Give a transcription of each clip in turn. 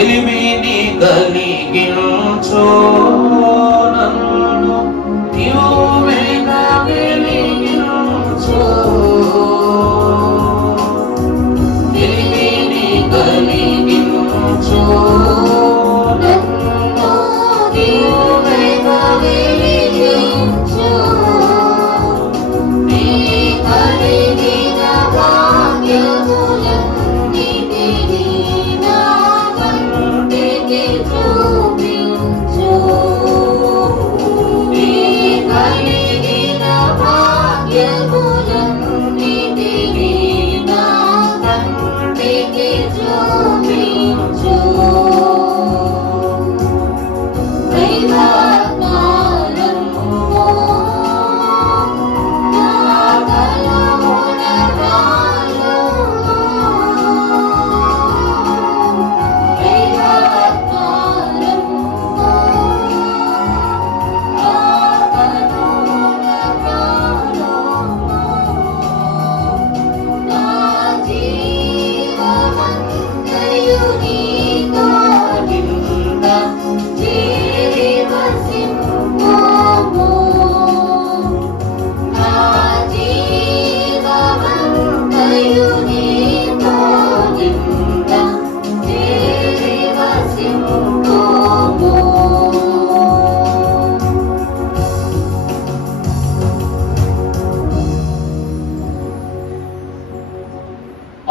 తెలివిని కలిగించు నన్ను దివ్వెగా వెలిగించు. తెలివిని కలిగించు నన్ను దివ్వెగా వెలిగించు. నీ కలిగిన భాగ్యములన్నిటినీ నా కంటికి చూపించు. నీ కలిగిన భాగ్యములన్నిటినీ నా కంటికి చూపించు.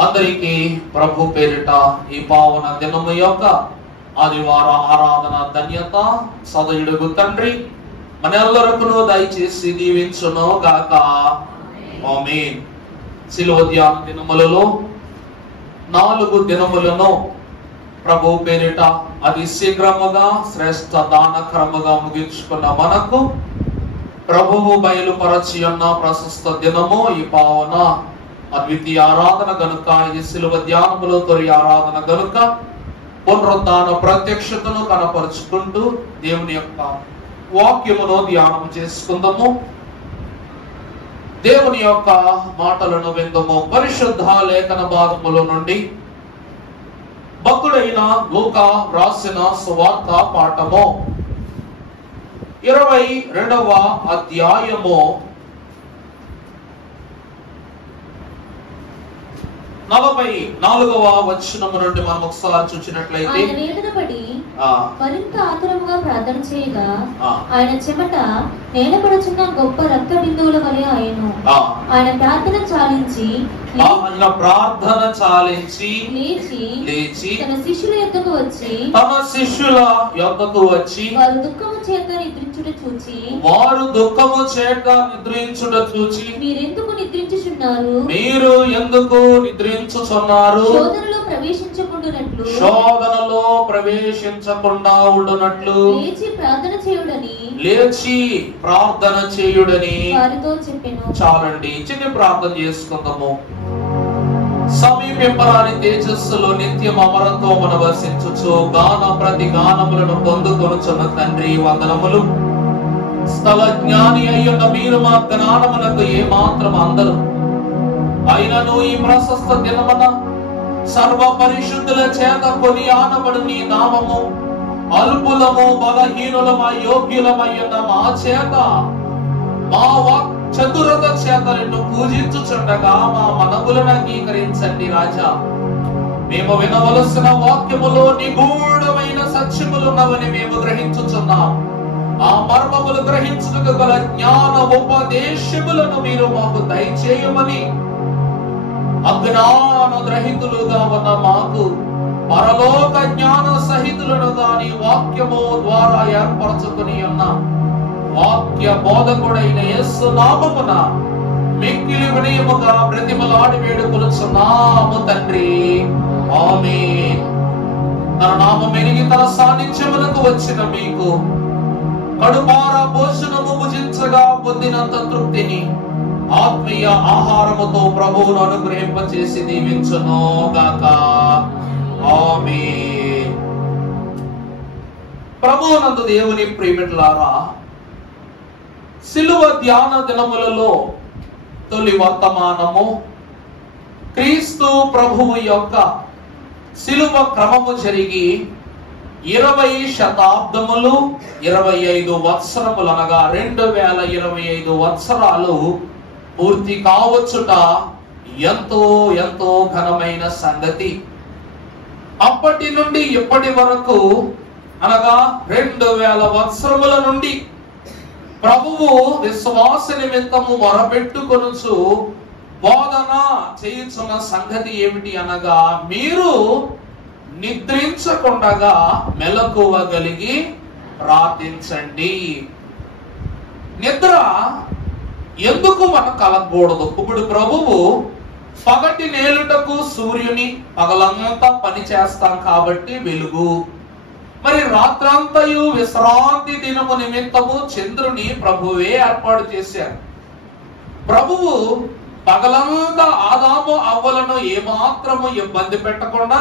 అందరికీ ప్రభు పేరిట ఈ పావన దినము యొక్క ఆదివార ఆరాధన ధన్యత సదయుడుగు తండ్రి మనెల్లరకును దయచేసి దీవించును గాక. ఆమేన్. శిలువ ధ్యాన దినములలో 4 దినములను ప్రభు పేరిట అతి శీఘ్రముగా శ్రేష్ఠ దానక్రముగా ముగించుకున్న మనకు ప్రభువు బయలుపరచి ఉన్న ప్రశస్త దినము ఈ పావన అద్వితీయ ఆరాధన గనుక, ఈ శిలువ ధ్యానములో తొలి ఆరాధన గనుక పునరుద్ధాన ప్రత్యక్షతను కనపరుచుకుంటూ దేవుని యొక్క వాక్యమును ధ్యానం చేసుకుందాము. దేవుని యొక్క మాటలను విందము. పరిశుద్ధ లేఖన భాగముల నుండి భక్తుడైన లూకా రాసిన సువార్త పాఠము 22వ అధ్యాయము 44వ వచనము నుండి మనం ఒకసారి చూసినట్లయితే, ఆయన వేదన పడి మరింత ఆతురముగా ప్రార్థన చేయగా ఆయన చెమట నేలపడుచున్న గొప్ప రక్త బిందువుల వలె ఆయను. ఆయన ప్రార్థన చాలించి లేచి తన శిష్యుల యొద్దకు వచ్చి వారు దుఃఖము చేత నిద్రించుట చూచి మీరెందుకు నిద్రించుచున్నారు? శోధనలో ప్రవేశించకుండా ఉండునట్లు లేచి ప్రార్థన చేయుడని వారితో చెప్పెను. చాలండి, చిన్న ప్రార్థన చేసుకుందాము. సమీపింపరాని తేజస్సులో నిత్యం అమరత్వమును వసించుచు గాన ప్రతి గానములను పొందుకొనుచున్న తండ్రి వందనములు. స్థల జ్ఞాని అయ్యున్న మీరు మా జ్ఞానములకు ఏ మాత్రం అందరు. అయినను ఈ ప్రశస్త దినమున సర్వ పరిశుద్ధుల చేత కొని ఆనబడు నీ నామము అల్పులము బలహీనులమ యోగ్యులమయ్యున్న మా చేత మా చతురత చేత నిన్ను పూజించుచుండగా మా మనవులను అంగీకరించండి రాజా. మేము వినవలసిన వాక్యములో నిగూఢమైన సత్యములున్నవని మేము గ్రహించుచున్నాం. ఆ మర్మములు గ్రహించుటకు గల జ్ఞాన ఉపదేశములను మీరు మాకు దయచేయమని అజ్ఞాన గ్రహితులుగా ఉన్న మాకు పరలోక జ్ఞాన సహితులను నీ వాక్యము ద్వారా ఏర్పరచుకుని ఉన్న వాక్య బోధకుడైన యేసు నామమున మిక్కిలి వినయముగా బ్రతిమలాడి వేడుకొనుచున్నాము తండ్రి. ఆమేన్. తన నామం ఎరిగి తన సాన్నిధ్యములకు వచ్చిన మీకు కడుపారా భోజనము భుజించగా పొందినంత తృప్తిని ఆత్మీయ ఆహారముతో ప్రభువును అనుగ్రహింపచేసి దీవించును గాక. ఆమేన్. ప్రభువునందు దేవుని ప్రియమిత్రులారా, శిలువ ధ్యాన దినములలో తొలి వర్తమానము క్రీస్తు ప్రభువు యొక్క శిలువ క్రమము జరిగి 20 శతాబ్దములు 25 వత్సరములు అనగా 2025 వత్సరాలు పూర్తి కావచ్చుట ఎంతో ఎంతో ఘనమైన సంగతి. అప్పటి నుండి ఇప్పటి వరకు అనగా 2000 వత్సరముల నుండి ప్రభువు విశ్వాస నిమిత్తము మొరపెట్టుకొనుచు బోధన చేయుచున్న సంగతి ఏమిటి అనగా, మీరు నిద్రించకుండగా మెలకువగలిగి ప్రార్థించండి. నిద్ర ఎందుకు మనం కలగకూడదు? ఇప్పుడు ప్రభువు పగటి నేలుటకు సూర్యుని పగలంతా పని చేస్తాం కాబట్టి వెలుగు, మరి రాత్రంతయు విశ్రాంతి దినము నిమిత్తము చంద్రుని ప్రభువే ఏర్పాటు చేశారు. ప్రభువు పగలంతా ఆదాము అవ్వలను ఏమాత్రము ఇబ్బంది పెట్టకుండా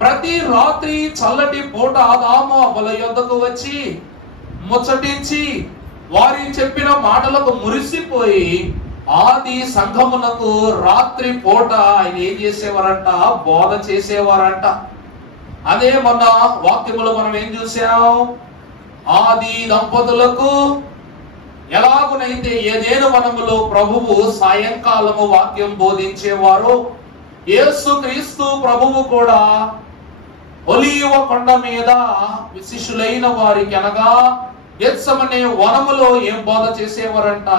ప్రతి రాత్రి చల్లటి పూట ఆదాము అవ్వల యొద్దకు వచ్చి ముచ్చటించి వారి చెప్పిన మాటలకు మురిసిపోయి ఆది సంఘమునకు రాత్రి పూట ఆయన ఏం చేసేవారంట? బోధ చేసేవారంట. అదే మొన్న వాక్యములో మనం ఏం చూసాం? ఆది దంపతులకు ఎలాగునైతే ఏదేను వనములో ప్రభువు సాయంకాలము వాక్యం బోధించేవారు, యేసుక్రీస్తు ప్రభువు కూడా ఒలీవ కొండ మీద శిష్యులైన వారికి అనగా గెత్సెమనే వనములో ఏం బోధ చేసేవారంట?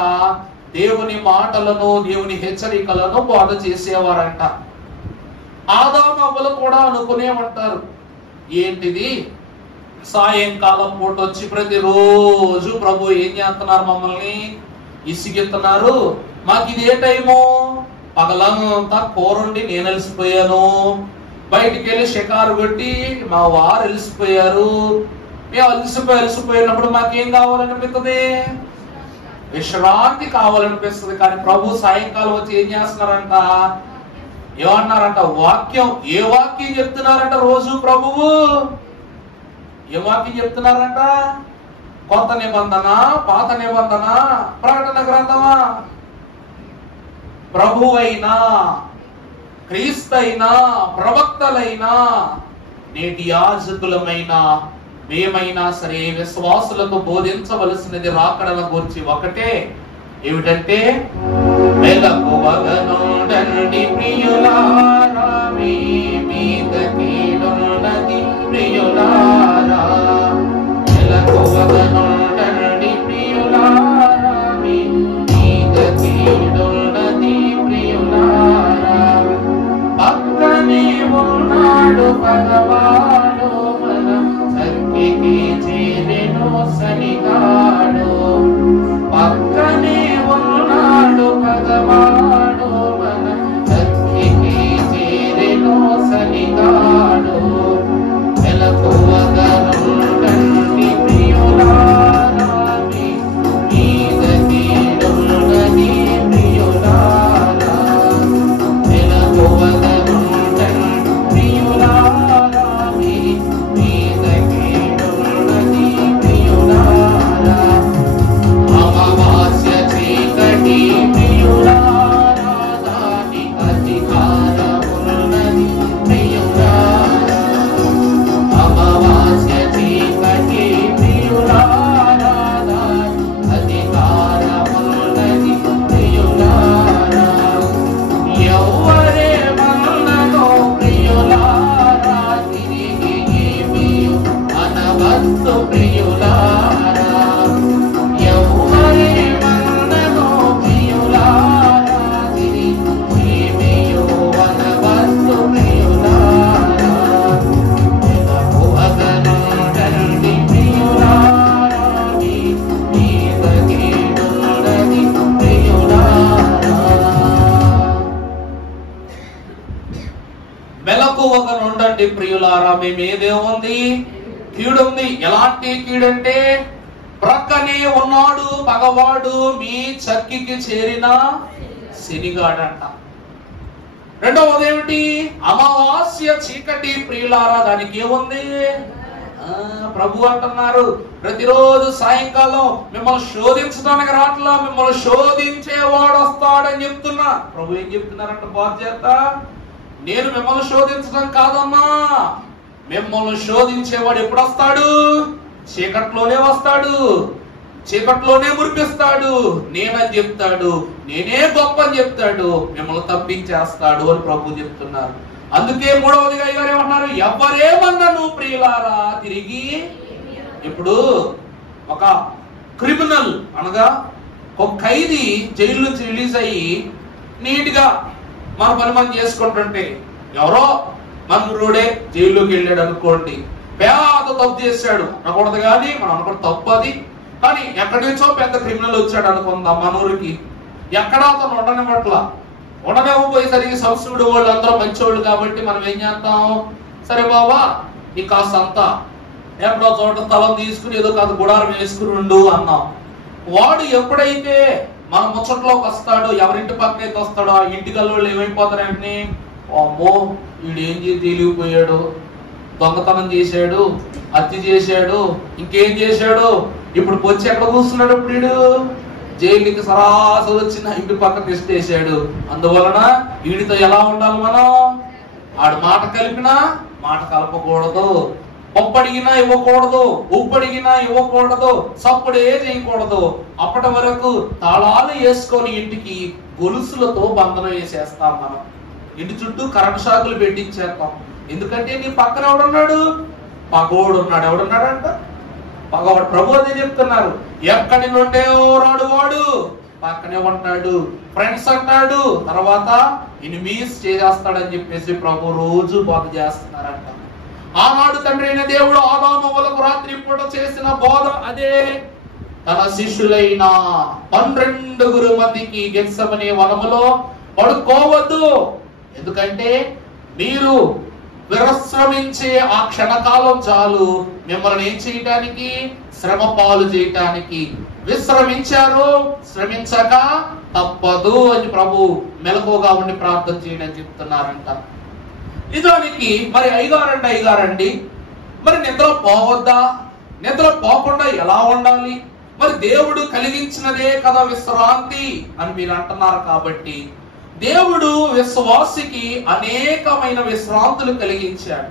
దేవుని మాటలను, దేవుని హెచ్చరికలను బోధ చేసేవారంట. ఆదాము అవ్వలు కూడా అనుకునే ఉంటారు, ఏంటిది సాయంకాలం పూట వచ్చి ప్రతిరోజు ప్రభు ఏం చేస్తున్నారు? మమ్మల్ని ఇసిగిస్తున్నారు. మాకు ఇదే టైము, పగలంతా కూరండి నేను అలసిపోయాను, బయటికి వెళ్ళి షికారు కొట్టి మా వారు అలసిపోయారు, మేము అలసిపోయినప్పుడు మాకేం కావాలనిపిస్తుంది? విశ్రాంతి కావాలనిపిస్తుంది. కానీ ప్రభు సాయంకాలం వచ్చి ఏం చేస్తున్నారంట? ఏమన్నారంట? వాక్యం. ఏ వాక్యం చెప్తున్నారంట రోజు ప్రభువు? ఏ వాక్యం చెప్తున్నారంట? కొత్త నిబంధన, పాత నిబంధన, ప్రకటన గ్రంథమా? ప్రభువైనా, క్రీస్తైనా, ప్రవక్తలైనా, నేటి యాజకులమైన మేమైనా సరే విశ్వాసులకు బోధించవలసినది రాకడల గురించి ఒకటే. ఏమిటంటే, మెలకువగనుండండి ప్రియులారా, మీ మీద కీడున్నది ప్రియులారా. మెలకువగనుండండి ప్రియులారా, మీ మీద కీడున్నది ప్రియులారా. పక్కనే ఉన్నాడు పగవాడు, మన చక్కికి చేరెను సనిగాడు. పక్కనే ఉన్నాడు పగవాడు, మన చక్కికి చేరెను సనిగాడు. మెలకువగనుండండి ప్రియులారా, మీ మీద కీడున్నది ప్రియులారా. మెలకువగనుండండి ప్రియులారా, మీ మీద కీడున్నది ప్రియులారా. అమావాస్య చీకటి ప్రియులారా, దాని అధికారమున్నది ప్రియులారా. అమావాస్య చీకటి ప్రియులారా, దాని అధికారమున్నది ప్రియులారా. ఎవరేమన్నదో ప్రియులారా, తిరిగి ఏమీ అనవద్దు ప్రియులారా. ఎవరేమన్నదో ప్రియులారా, తిరిగి ఏమీ అనవద్దు ప్రియులారా. మెలకువగనుండండి ప్రియులారా, మీ మీద కీడున్నది ప్రియులారా. మెలకువగనుండండి ప్రియులారా, మీ మీదేముంది? కీడుంది. ఎలాంటి కీడంటే, ప్రక్కనే ఉన్నాడు పగవాడు, మీ చక్కికి చేరిన శనిగాడంట. రెండవది ఏమిటి? అమావాస్య చీకటి ప్రియులారా, దానికి ఏముంది? ప్రభు అంటున్నారు, ప్రతిరోజు సాయంకాలం మిమ్మల్ని శోధించడానికి రాట్లా, మిమ్మల్ని శోధించేవాడు వస్తాడని చెప్తున్నా. ప్రభు ఏం చెప్తున్నారంట? బాధ్యత నేను మిమ్మల్ని శోధించడం కాదమ్మా, మిమ్మల్ని శోధించేవాడు ఎప్పుడు వస్తాడు? చీకట్లోనే వస్తాడు, చీకట్లోనే మురిపిస్తాడు, నేనని చెప్తాడు, నేనే గొప్ప అని చెప్తాడు, మిమ్మల్ని తప్పించేస్తాడు అని ప్రభు చెప్తున్నారు. అందుకే మూడవదిగా గారు ఏమన్నారు? ఎవరేమన్నాను ప్రియులారా తిరిగి. ఇప్పుడు ఒక క్రిమినల్ అనగా ఒక ఖైదీ జైలు నుంచి రిలీజ్ అయ్యి నీట్ గా మన పని మనం చేసుకుంటుంటే ఎవరో మనరుడే జైల్లోకి వెళ్ళాడు అనుకోండి, పేద తప్పు చేశాడు అనకూడదు, కానీ మనం అనుకుంటే తప్పు అది. కానీ ఎక్కడి నుంచో పెద్ద క్రిమినల్ వచ్చాడు అనుకుందాం మన ఊరికి, ఎక్కడా అతను ఉండనివ్వబోయేసరికి సంస్కృతి వాళ్ళు అందరూ మంచివాళ్ళు కాబట్టి మనం ఏం చేస్తాం? సరే బాబా నీకు కాస్త అంతా ఎక్కడో చోట స్థలం తీసుకుని ఏదో కాదు గుడారం వేసుకుని ఉండు అన్నాం. వాడు ఎప్పుడైతే మన ముచ్చట్లోకి వస్తాడో, ఎవరింటి పక్కనైతే వస్తాడో ఆ ఇంటి గల్లోళ్ళు ఏమైపోతారంటే, అమ్మో వీడు ఏం చేసి తేలిగిపోయాడు, దొంగతనం చేశాడు, హత్య చేశాడు, ఇంకేం చేశాడు, ఇప్పుడు వచ్చి ఎక్కడ కూర్చున్నాడు, ఇప్పుడు వీడు జైలుకి సరాసరి వచ్చిన ఇంటి పక్కన తెచ్చేసాడు. అందువలన వీడితో ఎలా ఉండాలి మనం? ఆడు మాట కలిపినా మాట కలపకూడదు, పప్పడిగినా ఇవ్వకూడదు, ఉప్పడిగినా ఇవ్వకూడదు, సప్పుడే చేయకూడదు. అప్పటి వరకు తాళాలు వేసుకొని ఇంటికి గొలుసులతో బంధనం వేసేస్తాం మనం. ఇంటి చుట్టూ కరెంట్ షాకులు పెట్టించేస్తాం. ఎందుకంటే నీ పక్కన ఎవడున్నాడు? పగోడు ఉన్నాడు. ఎవడున్నాడంట? పగవాడు. ప్రభు అదే చెప్తున్నారు, ఎక్కడి నుండే రాడు వాడు పక్కనే ఉంటాడు, ఫ్రెండ్స్ అంటాడు, తర్వాత ఎనిమీస్ చేసేస్తాడని చెప్పేసి ప్రభు రోజు బోధ చేస్తున్నారంట. ఆనాడు తండ్రి అయిన దేవుడు ఆదాములకు రాత్రి పూట చేసిన బోధ అదే. తన శిష్యులైన 12 మందికి గెత్సెమనే వనములో పడుకోవద్దు, ఎందుకంటే మీరు విశ్రమించే ఆ క్షణకాలం చాలు మిమ్మల్ని ఏం చేయటానికి? శ్రమ పాలు చేయటానికి. విశ్రమించారు, శ్రమించక తప్పదు అని ప్రభు మెలకువగా ఉండి ప్రార్థన చేయడం చెప్తున్నారంట. నిజానికి మరి అయ్యగారండి మరి నిద్ర పోవద్దా? నిద్ర పోకుండా ఎలా ఉండాలి? మరి దేవుడు కలిగించినదే కదా విశ్రాంతి అని మీరు అంటున్నారు. కాబట్టి దేవుడు విశ్వాసికి అనేకమైన విశ్రాంతులు కలిగించాడు.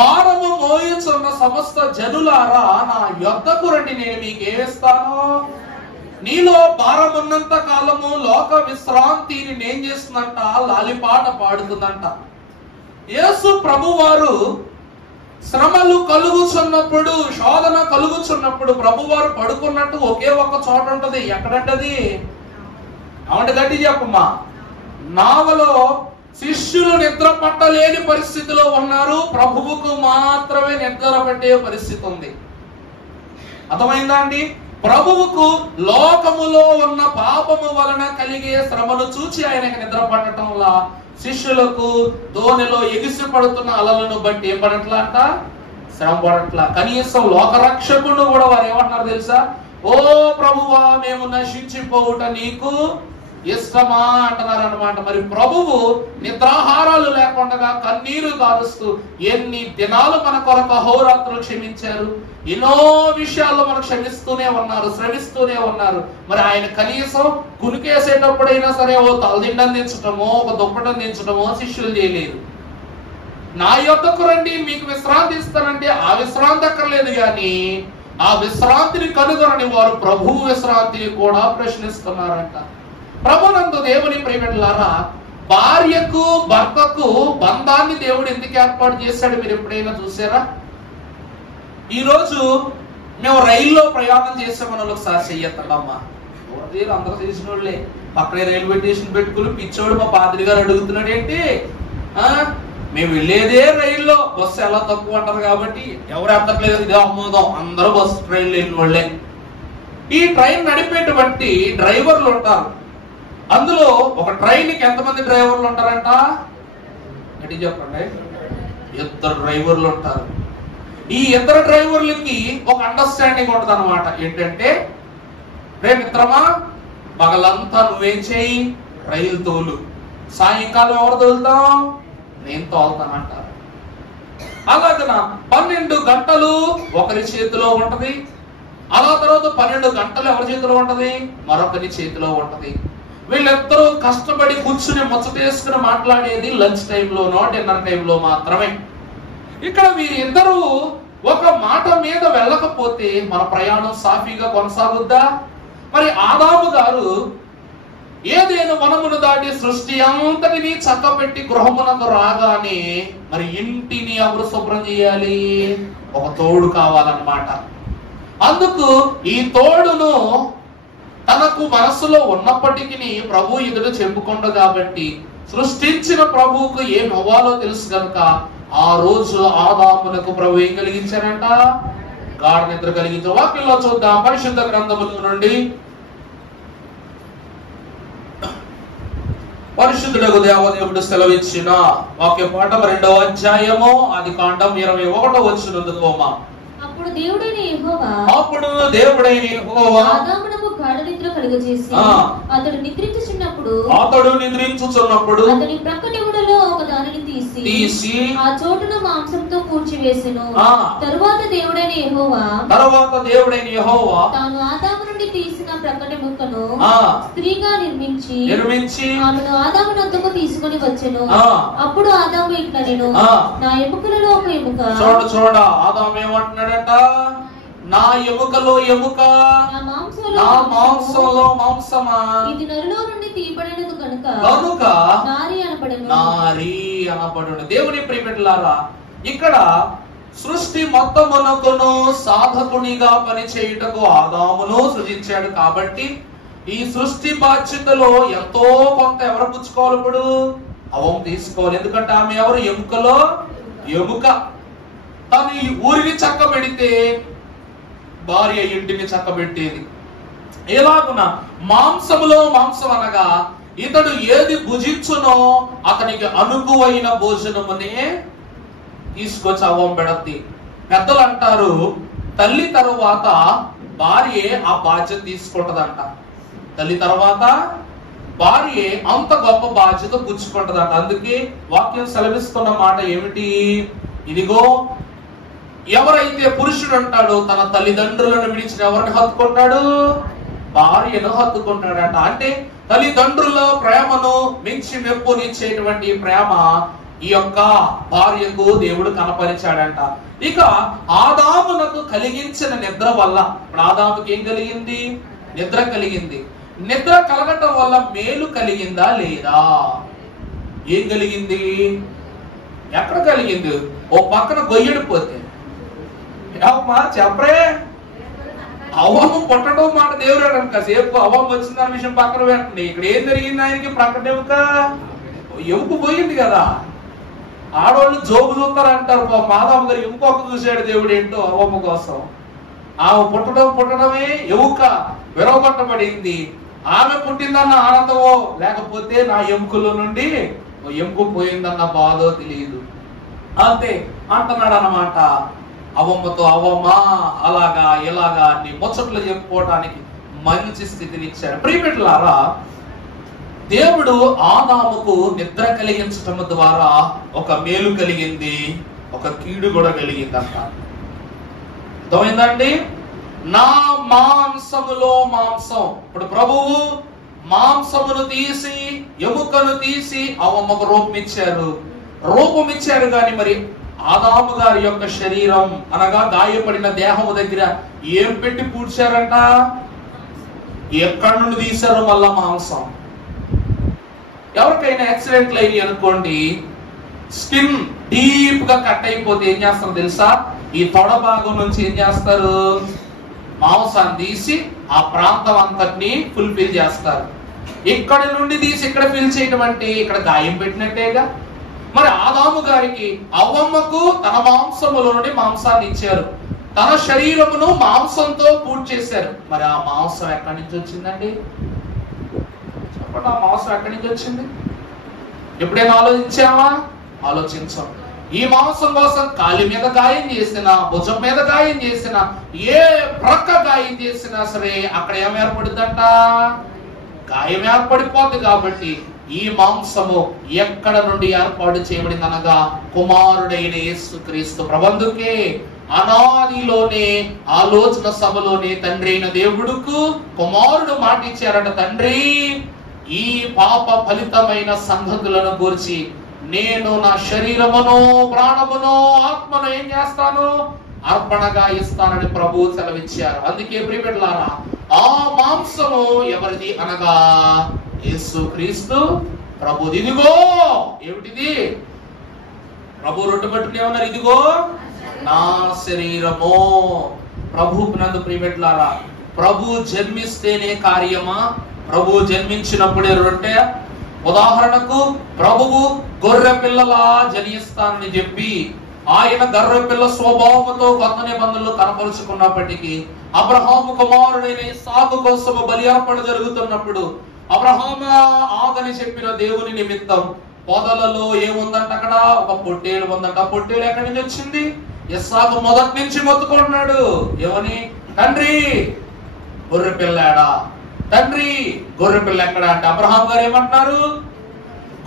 భారము మోయుచున్న సమస్త జనులారా నా యొద్దకు రండి, నేను మీకు ఏమిస్తాను. నీలో భారం ఉన్నంత కాలము లోక విశ్రాంతిని నేను చేస్తుందంట, లాలిపాట పాడుతుందంట. యేసు ప్రభువారు శ్రమలు కలుగుచున్నప్పుడు, శోధన కలుగుచున్నప్పుడు ప్రభువారు పడుకున్నట్టు ఒకే ఒక్క చోట ఉంటది. ఎక్కడంటది? అవంటి గట్టి చెప్పమ్మా. నావలో శిష్యులు నిద్ర పట్టలేని పరిస్థితిలో ఉన్నారు, ప్రభువుకు మాత్రమే నిద్ర పట్టే పరిస్థితి ఉంది. అర్థమైందా అండి? ప్రభువుకు లోకములో ఉన్న పాపము వలన కలిగే శ్రమను చూచి ఆయనకి నిద్ర పట్టడంలా, శిష్యులకు దోణిలో ఎగిసి పడుతున్న అలలను బట్టి ఏం పడట్లా అంట? శ్రమ పడట్లా. కనీసం లోకరక్షకుడు కూడా వారు ఏమంటున్నారు తెలుసా? ఓ ప్రభువా, మేము నశించిపోవుట నీకు ఇష్టమా అంటున్నారు అనమాట. మరి ప్రభువు నిద్రాహారాలు లేకుండా కన్నీరు కారుస్తూ ఎన్ని దినాలు మన కొరకు అహోరాత్రులు క్షమించారు, ఎన్నో విషయాల్లో మనం క్షమిస్తూనే ఉన్నారు, శ్రమిస్తూనే ఉన్నారు. మరి ఆయన కనీసం కునికేసేటప్పుడైనా సరే ఓ తలదిండం దించటమో ఒక దుప్పటం దించటమో శిష్యులు చేయలేదు. నా యొద్దకు రండి మీకు విశ్రాంతి ఇస్తానంటే ఆ విశ్రాంతి అక్కర్లేదు, కానీ ఆ విశ్రాంతిని కనుగొనని వారు ప్రభువు విశ్రాంతిని కూడా ప్రశ్నిస్తున్నారంట. ప్రభునందు దేవుని ప్రియమిట్లారా, భార్యకు భర్తకు బంధాన్ని దేవుడు ఎందుకు ఏర్పాటు చేశాడు మీరు ఎప్పుడైనా చూసారా? ఈరోజు మేము రైల్లో ప్రయాణం చేసామని ఒకసారి చెయ్యొద్దమ్మా. అందరూ చేసిన వాళ్ళే. పక్కనే రైల్వే స్టేషన్ పెట్టుకుని పిచ్చోడు మా పాదిరి గారు అడుగుతున్నాడు ఏంటి? మేము వెళ్ళేదే రైల్లో, బస్సు ఎలా తక్కువ అంటారు కాబట్టి ఎవరు ఎత్తట్లేదు, ఇదే అమ్మోదాం, అందరూ బస్సు ట్రైన్ వెళ్ళిన వాళ్ళే. ఈ ట్రైన్ నడిపేటువంటి డ్రైవర్లు ఉంటారు. అందులో ఒక ట్రైన్ కి ఎంతమంది డ్రైవర్లు ఉంటారంట? ఎట్టి చెప్పండి. 2 డ్రైవర్లు ఉంటారు. ఈ 2 డ్రైవర్లకి ఒక అండర్స్టాండింగ్ ఉంటుంది అనమాట. ఏంటంటే, రే మిత్రమా, పగలంతా నువ్వేం చేయి, రైలు తోలు, సాయంకాలం ఎవరు తోలుతాం? నేను తోలుతానంటారు. అలాగన 12 గంటలు ఒకరి చేతిలో ఉంటది. అలా తర్వాత 12 గంటలు ఎవరి చేతిలో ఉంటది? మరొకరి చేతిలో ఉంటది. వీళ్ళిద్దరూ కష్టపడి కూర్చుని ముచ్చటేసుకుని మాట్లాడేది లంచ్ టైంలోనో డిన్నర్ టైంలో మాత్రమే. ఇక్కడ వీరిద్దరూ ఒక మాట మీద వెళ్ళకపోతే మన ప్రయాణం సాఫీగా కొనసాగుద్దా? మరి ఆదాము గారు ఏదేను వనమును దాటి సృష్టి అంతటిని చక్కబెట్టి గృహమునకు రాగానే మరి ఇంటిని ఎవరు శుభ్రం చేయాలి? ఒక తోడు కావాలన్నమాట. అందుకు ఈ తోడును తనకు మనసులో ఉన్నప్పటికీ ప్రభు ఎదుట చెప్పుకుంటూ కాబట్టి సృష్టించిన ప్రభువుకు ఏం అవ్వాలో తెలుసు కనుక ఆ రోజు ఆదామునకు ప్రభు ఏం కలిగించారంట? గాఢ నిద్ర కలిగించారు. వాక్యంలో చూద్దాం, పరిశుద్ధ గ్రంథముల నుండి పరిశుద్ధుడగు దేవదేవుడు సెలవిచ్చిన వాక్య పాఠం 2వ అధ్యాయము ఆదికాండం 21వ వచనం. అప్పుడు దేవుడైన యెహోవా ఆదామునకు గాఢ నిద్ర కలుగజేసి అతడు నిద్రించుచున్నప్పుడు అతని ప్రక్కటెముడలో ఒక దానిని తీసి ఆ చోటును మాంసంతో కూర్చివేసెను. తరువాత దేవుడైన యెహోవా తాను ఆదాము నుండి తీసిన ప్రక్కటె ముక్కను స్త్రీగా నిర్మించి ఆమెను ఆదాము నొద్దకు తీసుకుని వచ్చెను. అప్పుడు ఆదాము ఇట్లా నేను నా ఎముకలలో ఒక ఎముక. చూడ ఆదాము ఏమంటున్నాడంట? నా ఎముకలో ఎముక, నా మాంసంలో మాంసమా, ఇది నరులో నుండి తీయబడినది కనుక నారి అనబడును. దేవుని ప్రియమిత్రులారా, ఇక్కడ సృష్టి మొత్తమునకును సాధకునిగా పనిచేయుటకు ఆదామును సృజించాడు కాబట్టి ఈ సృష్టి బాధ్యతలో ఎంతో కొంత ఎవరు పుచ్చుకోవాలి? ఇప్పుడు అవము తీసుకోవాలి. ఎందుకంటే ఆమె ఎవరు? ఎముకలో ఎముక. తను ఈ ఊరిని చక్కబెడితే భార్య ఇంటిని చక్కబెట్టేది. ఎలాగున మాంసములో మాంసం అనగా ఇతడు ఏది భుజించునో అతనికి అనుకువైన భోజనమునే తీసుకొచ్చి అవ్వం పెడద్ది. పెద్దలు అంటారు, తల్లి తరువాత భార్య ఆ బాధ్యత తీసుకుంటదంట. తల్లి తర్వాత భార్య అంత గొప్ప బాధ్యత పుచ్చుకుంటదంట. అందుకే వాక్యం సెలవిస్తున్న మాట ఏమిటి? ఇదిగో, ఎవరైతే పురుషుడు అంటాడో తన తల్లిదండ్రులను విడిచిన ఎవరిని హత్తుకుంటాడు? భార్యను హత్తుకుంటాడంట. అంటే తల్లిదండ్రుల ప్రేమను మించి మెప్పునిచ్చేటువంటి ప్రేమ ఈ యొక్క భార్యకు దేవుడు కనపరిచాడంట. ఇక ఆదామునకు కలిగించిన నిద్ర వల్ల, ఇప్పుడు ఆదాముకి ఏం కలిగింది? నిద్ర కలిగింది. నిద్ర కలగటం వల్ల మేలు కలిగిందా లేదా? ఏం కలిగింది? ఎక్కడ కలిగింది? ఓ పక్కన గొయ్యడిపోతే ఏమమ్మా చెప్పరే, అవ్వము పుట్టడం మాట దేవుడు కాసేపు అవ్వము వచ్చిందన్న విషయం పక్కన పెట్టండి. ఇక్కడ ఏం జరిగింది? ఆయనకి ప్రక్కన ఎముక పోయింది కదా. ఆడవాళ్ళు జోబు చూస్తారు అంటారు. మాదాము గారు ఎముకొక చూశాడు దేవుడు ఏంటో అవ్వమ్మ కోసం. ఆమె పుట్టడమే ఎముక విరవగొట్టబడింది. ఆమె పుట్టిందన్న ఆనందమో లేకపోతే నా ఎముకలో నుండి ఎముక పోయిందన్న బాధో తెలియదు. అంతే అంటున్నాడు అన్నమాట. అవ్వమ్మతో అవ్వమ్మా అలాగా ఇలాగా అన్ని ముచ్చట్లు చెప్పుకోవడానికి మంచి స్థితిని ఇచ్చాడు. ప్రియమిత్రులారా, దేవుడు ఆదాముకు నిద్ర కలిగించటం ద్వారా ఒక మేలు కలిగింది, ఒక కీడు కూడా కలిగింది అంట. అర్థమైందండి? నా మాంసములో మాంసం. ఇప్పుడు ప్రభువు మాంసమును తీసి ఎముకను తీసి అవ్వమ్మకు రూపం ఇచ్చారు కానీ మరి ఆదాము గారి యొక్క శరీరం అనగా గాయపడిన దేహము దగ్గర ఏం పెట్టి పూడ్చారంట? ఎక్కడి నుండి తీశారు? మళ్ళా మాంసం. ఎవరికైనా యాక్సిడెంట్లు అయినాయి అనుకోండి, స్కిన్ డీప్ గా కట్ అయిపోతే ఏం చేస్తారు తెలుసా? ఈ తొడ భాగం నుంచి ఏం చేస్తారు? మాంసాన్ని తీసి ఆ ప్రాంతం అంతటిని ఫుల్ఫిల్ చేస్తారు. ఇక్కడి నుండి తీసి ఇక్కడ ఫిల్ చేయటం అంటే ఇక్కడ గాయం పెట్టినట్టేగా. మరి ఆదాము గారికి అవ్వమ్మకు తన మాంసములో నుండి మాంసాన్ని ఇచ్చారు, తన శరీరమును మాంసంతో పూర్తి చేశారు. మరి ఆ మాంసం ఎక్కడి నుంచి వచ్చిందండి? చెప్పండి, ఆ మాంసం ఎక్కడి నుంచి వచ్చింది? ఎప్పుడైనా ఆలోచించావా? ఆలోచించాం. ఈ మాంసం కోసం కాలి మీద గాయం చేసినా, భుజం మీద గాయం చేసినా, ఏ ప్రక్క గాయం చేసినా సరే అక్కడ ఏం ఏర్పడుతుందంట? గాయం ఏర్పడిపోతుంది. కాబట్టి ఈ మాంసము ఎక్కడ నుండి ఏర్పాటు చేయబడింది అనగా కుమారుడైన యేసుక్రీస్తు ప్రభువుకే అనాదిలోనే ఆలోచన సభలోనే తండ్రి అయిన దేవుడుకు కుమారుడు మాట ఇచ్చారట. తండ్రి, ఈ పాప ఫలితమైన సంగతులను గురించి నేను నా శరీరమును, ప్రాణమును, ఆత్మను ఏం చేస్తాను? అర్పణగా ఇస్తానని ప్రభువు సెలవిచ్చారు. అందుకే ప్రియబిడ్డలారా, ఆ మాంసము ఎవరిది అనగా యేసుక్రీస్తు ప్రభు. ఇదిగో ఏమిటిది? ప్రభు రొట్టె పట్టుకునే ఉన్నారు, ఇదిగో నా శరీరము. ప్రభు నందు ప్రియబిడ్డలారా, ప్రభు జన్మిస్తేనే కార్యమా? ప్రభు జన్మించినప్పుడే రొట్టె? ఉదాహరణకు ప్రభువు గొర్రె పిల్లలా జనిస్తానని చెప్పి ఆయన గొర్రె పిల్ల స్వభావంతో కొత్త నిబంధనలు కనపరుచుకున్నప్పటికీ అబ్రహాము కుమారుడైన ఇస్సాకు కోసం బలి అర్పణ జరుగుతున్నప్పుడు అబ్రహాము ఆగని చెప్పిన దేవుని నిమిత్తం పొదలలో ఏముందంట? అక్కడ ఒక పొట్టేలు ఉందంట. ఆ పొట్టేలు ఎక్కడి నుంచి వచ్చింది? ఇస్సాకు మొదటి నుంచి మొత్తుకుంటున్నాడు. ఏమని? తండ్రి గొర్రె పిల్లాడా, తండ్రి గొర్రె పిల్ల ఎక్కడ అంటే అబ్రహాం గారు ఏమంటున్నారు?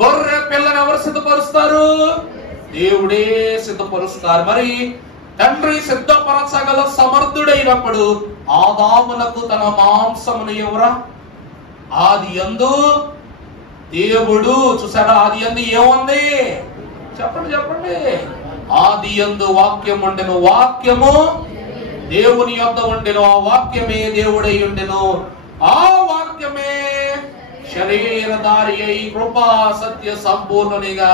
గొర్రె పిల్లని ఎవరు సిద్ధపరుస్తారు? దేవుడే సిద్ధపరుస్తారు. మరి తండ్రి సిద్ధపరచగల సమర్థుడైనప్పుడు ఆదామునకు తన మాంసమును ఎవరా? ఆది యందు దేవుడు. చూసారా? ఆది యందు ఏముంది? చెప్పండి చెప్పండి. ఆది యందు వాక్యం ఉండెను, వాక్యము దేవుని యొద్ద ఉండెను, ఆ వాక్యమే దేవుడై ఉండెను, ఆ వాక్యమే శరీరధారి అయి కృపా సత్య సంపూర్ణునిగా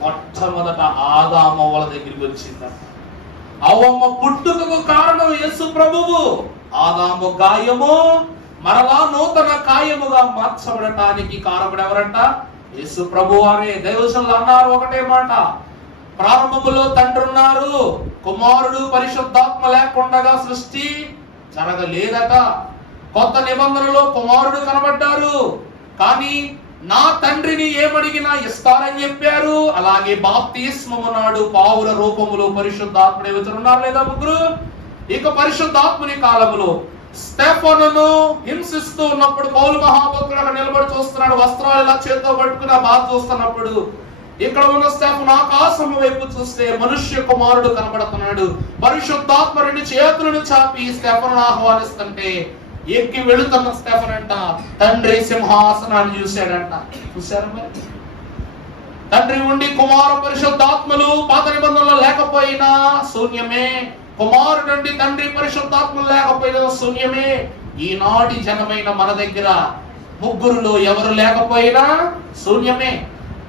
మొట్టమొదట ఆదామవ్వల దగ్గరికి వచ్చిందంట. అవ్వమ్మ పుట్టుకకు కారణం యేసు ప్రభువు. ఆదాము గాయము మరలా నూతన కాయముగా మార్చబడటానికి కారకుడు ఎవరంట? యేసు ప్రభు వారే. దైవజనులు అన్నారు ఒకటే మాట, ప్రారంభములో తండ్రి ఉన్నారు, కుమారుడు పరిశుద్ధాత్మ లేకుండా సృష్టి జరగలేదట. కొత్త నిబంధనలో కుమారుడు కనబడ్డారు, కానీ నా తండ్రిని ఏమడిగినా ఇస్తారని చెప్పారు. అలాగే బాప్తిస్మము నాడు పావుల రూపములో పరిశుద్ధాత్ముడు ఎవరున్నారు లేదా? ముగ్గురు. ఇక పరిశుద్ధాత్ముని కాలములో స్టెఫనును హింసిస్తూ ఉన్నప్పుడు పౌలు మహాభక్తుడు అక్కడ నిలబడి చూస్తున్నాడు. వస్త్రాలు ఇలా చేతితో పట్టుకుని ఆ బాధ చూస్తున్నప్పుడు ఇక్కడ ఉన్న స్టెఫను ఆకాశము వైపు చూస్తే మనుష్య కుమారుడు కనబడుతున్నాడు. పరిశుద్ధాత్మ రెండు చేతులను చాపి స్టెఫను ఆహ్వానిస్తుంటే ఎక్కి వెళుతున్న స్టెఫన్ అంట తండ్రి సింహాసనాన్ని చూశాడంట. చూశారు మరి? తండ్రి ఉండి కుమార పరిశుద్ధాత్మలు పాత నిబంధనలో లేకపోయినా శూన్యమే. కుమారుడు నుండి తండ్రి పరిశుద్ధాత్మలు లేకపోయినా శూన్యమే. ఈనాటి జనమైన మన దగ్గర ముగ్గురులో ఎవరు లేకపోయినా శూన్యమే.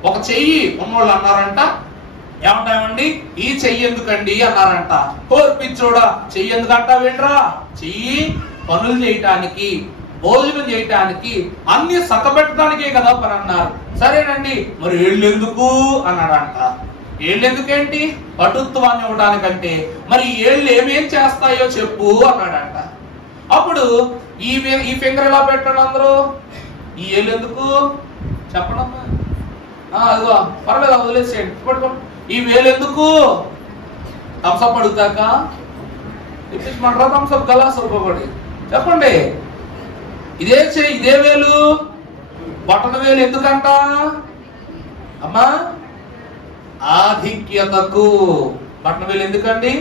ఒక చెయ్యి ఉన్నోళ్ళు అన్నారంట, ఏమంటామండి? ఈ చెయ్యి ఎందుకండి అన్నారంట. కోర్పిచ్చోడా, చెయ్యి ఎందుకంట? విండ్రా, చెయ్యి పనులు చేయటానికి, భోజనం చేయటానికి, అన్ని సక్కబెట్టడానికే కదా పని అన్నారు. సరేనండి, మరి ఏళ్ళు ఎందుకు అన్నాడంట. ఏళ్ళు ఎందుకేంటి? పటుత్వాన్ని ఇవ్వడానికంటే. మరి ఏళ్ళు ఏమేం చేస్తాయో చెప్పు అన్నాడంట. అప్పుడు ఈ ఫింగర్ ఎలా పెట్టండి అందరూ? ఈ ఏళ్ళు ఎందుకు చెప్పడమ్మా? అదిగో పర్లేదు, వదిలేసేయండి, పట్టుకోండి. ఈ వేలు ఎందుకు? థమ్సప్ అడుగుతాక ఇప్పించమంటారా? థమ్సప్ గలాస్ ఒకటి చెప్పండి. ఇదే వేలు, బటన్ వేలు ఎందుకంట అమ్మా? ఆధిక్యతకు. బటన్ వేలు ఎందుకండి?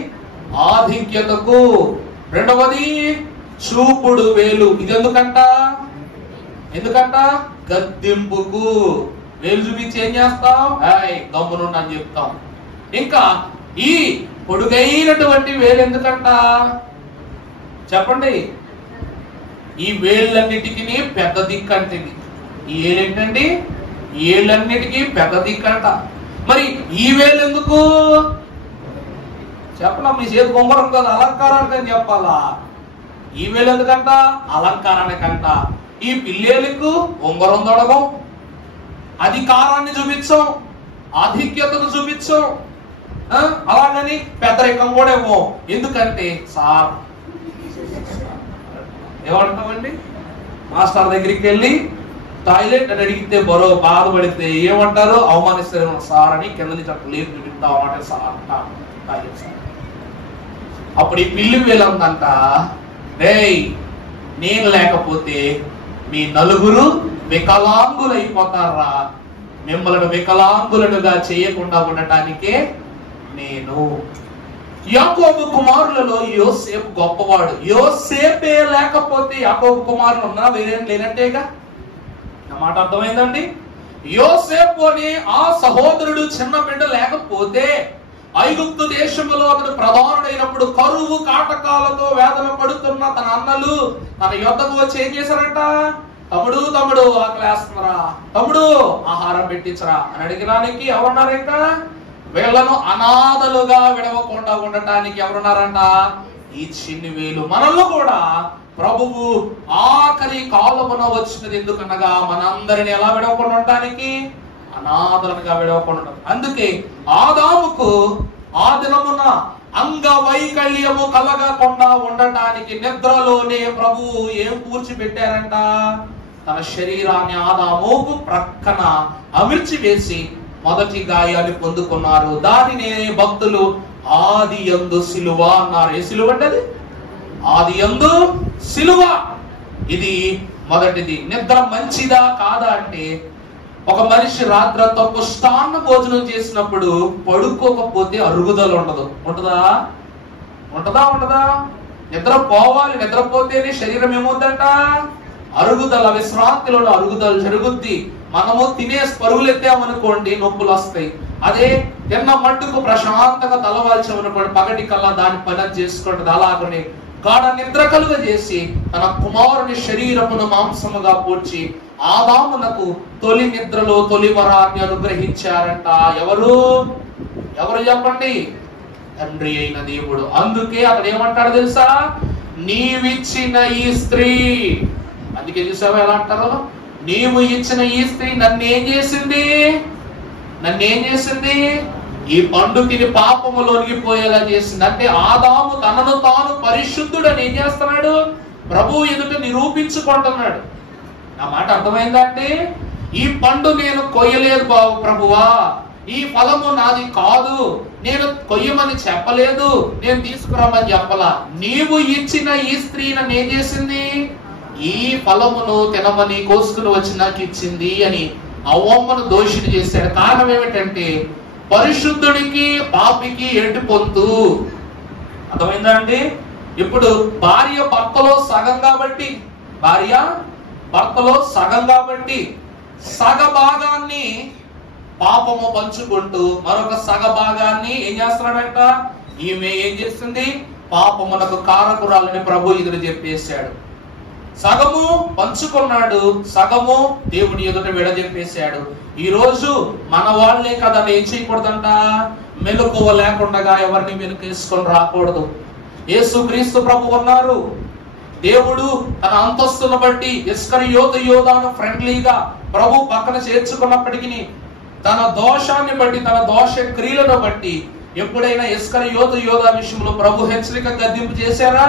ఆధిక్యతకు. రెండవది చూపుడు వేలు. ఇది ఎందుకంట? గద్దింపుకు. వేలు చూపించి ఏం చేస్తాం? గమ్మునుండి అని చెప్తాం. ఇంకా ఈ పొడుగైనటువంటి వేలు ఎందుకంట చెప్పండి? ఈ వేళ్ళన్నిటికీ పెద్ద దిక్కంటే ఈ ఏళ్ళేంటండి? ఈ ఏళ్ళన్నిటికీ పెద్ద దిక్కంట. మరి ఈ వేలు ఎందుకు చెప్పలా? మీ చేతి బొమ్మరం కదా, అలంకారానికి అని చెప్పాలా? ఈ వేలు ఎందుకంట? అలంకారానికంట. ఈ పిల్లేలకు ఉంగరం తొడగం, అధికారాన్ని చూపించాం, ఆధిక్యతను చూపించాం. అలాగని పెద్దరికం కూడా ఏమో. ఎందుకంటే సార్ ఏమంటామండి? మాస్టర్ దగ్గరికి వెళ్ళి టాయిలెట్ అని అడిగితే బాధపడితే ఏమంటారు? అవమానిస్తారు సార్ అని కింద నుంచి అట్లా లేదు చూపిస్తాం అంటే సార్ టాయిలెట్ సార్. అప్పుడు ఈ పిల్లి వేలందంట, రేయ్ నేను లేకపోతే మీ నలుగురు వికలాంగులు అయిపోతారా, మిమ్మల్ని వికలాంగులుగా చేయకుండా ఉండటానికే నేను. యాకోబు కుమారులలో యోసేపు గొప్పవాడు. యోసేపే లేకపోతే యాకోబు కుమారులు ఉన్నా వేరే లేనట్టేగా. నా మాట అర్థమైందండి? యోసేపు అని ఆ సహోదరుడు చిన్న బిడ్డ లేకపోతే ఐగుప్తు దేశంలో అతడు ప్రధానుడైనప్పుడు కరువు కాటకాలతో వేదన పడుతున్న తన అన్నలు తన యొద్దకు వచ్చి ఏం చేశారంట? తమ్ముడు తమ్ముడు ఆకలేస్తున్నారా, తమ్ముడు ఆహారం పెట్టించరా అని అడిగడానికి ఎవరున్నారు? ఇంకా వీళ్ళను అనాథలుగా విడవకుండా ఉండటానికి ఎవరున్నారంట? ఈ చిన్ని వేలు. మనల్లో కూడా ప్రభువు ఆఖరి కాలమున వచ్చినది ఎందుకనగా మనందరిని ఎలా విడవకుండా ఉండటానికి, అనాథలుగా విడవకుండా. అందుకే ఆదాముకు ఆ దినమున అంగవైకల్యము కలగకుండా ఉండటానికి నిద్రలోనే ప్రభువు ఏం పూడ్చిపెట్టారంట? తన శరీరాన్ని ఆదాముకు ప్రక్కన అమర్చి వేసి మొదటి గాయాన్ని పొందుకున్నారు. దానినే భక్తులు ఆది యందు సిలువ అన్నారు. ఏ సిలువ అంటే అది? ఆది యందు సిలువ. ఇది మొదటిది. నిద్ర మంచిదా కాదా అంటే, ఒక మనిషి రాత్రంతా పుష్టాన్న భోజనం చేసినప్పుడు పడుకోకపోతే అరుగుదల ఉండదు. ఉంటదా? ఉండదా? నిద్ర పోవాలి. నిద్రపోతేనే శరీరం ఏమవుతుందంట? అరుగుదల, విశ్రాంతిలో అరుగుదల జరుగుద్ది. మనము తినే పరుగులు ఎత్తామనుకోండి నొప్పులు వస్తాయి. అదే తిన్న మట్టుకు ప్రశాంతంగా తలవాల్చామనుకోండి పగటి కల్లా దాని పని చేసుకుంటుంది. అలాగనే గాఢ నిద్ర కలుగ చేసి తన కుమారుని శరీరమును మాంసముగా పూడ్చి ఆదామునకు తొలి నిద్రలో తొలి వరాన్ని అనుగ్రహించారంట. ఎవరు చెప్పండి? తండ్రి అయిన దేవుడు. అందుకే అతడు ఏమంటాడు తెలుసా? నీవిచ్చిన ఈ స్త్రీ. అందుకే చూసావా ఎలా అంటారు? నీవు ఇచ్చిన ఈ స్త్రీ నన్నేం చేసింది? ఈ పండు తిని పాపము లొంగిపోయేలా చేసింది. అంటే ఆదాము తనను తాను పరిశుద్ధుడని ఏం చేస్తున్నాడు? ప్రభువు ఎదుట నిరూపించుకుంటున్నాడు. నా మాట అర్థమైందంటే, ఈ పండు నేను కొయ్యలేదు ప్రభువా, ఈ ఫలము నాది కాదు, నేను కొయ్యమని చెప్పలేదు, నేను తీసుకురామని చెప్పలా. నీవు ఇచ్చిన ఈ స్త్రీ నన్ను ఏం చేసింది? ఈ ఫలమును తినమని కోసుకుని వచ్చి నాకు ఇచ్చింది అని అవ్వమ్మను దోషిని చేశాడు. కారణం ఏమిటంటే పరిశుద్ధుడికి పాపికి ఏంటి పొందు. అర్థమైందా అండి? ఇప్పుడు భార్య భర్తలో సగం కాబట్టి సగ భాగాన్ని పాపము పంచుకుంటూ మరొక సగ భాగాన్ని ఏం చేస్తున్నాడంట? ఈమె ఏం చేస్తుంది? పాపమునకు కారకురాలని ప్రభు ఎదురు చెప్పేశాడు. సగము పంచుకున్నాడు, సగము దేవుని ఎదుట విడజెప్పేశాడు. ఈ రోజు మన వాళ్ళే కదా ఏం చేయకూడదంట? మెలకువ లేకుండా ఎవరిని వెనుకేసుకొని రాకూడదు. యేసుక్రీస్తు ప్రభు ఉన్నారు. దేవుడు తన అంతస్తును బట్టి ఇస్కరియోతు ఫ్రెండ్లీగా ప్రభు పక్కన చేర్చుకున్నప్పటికీ తన దోషాన్ని బట్టి, తన దోష క్రియలను బట్టి ఎప్పుడైనా ఇస్కరియోతు విషయంలో ప్రభు హెచ్చరిక గద్దింపు చేశారా?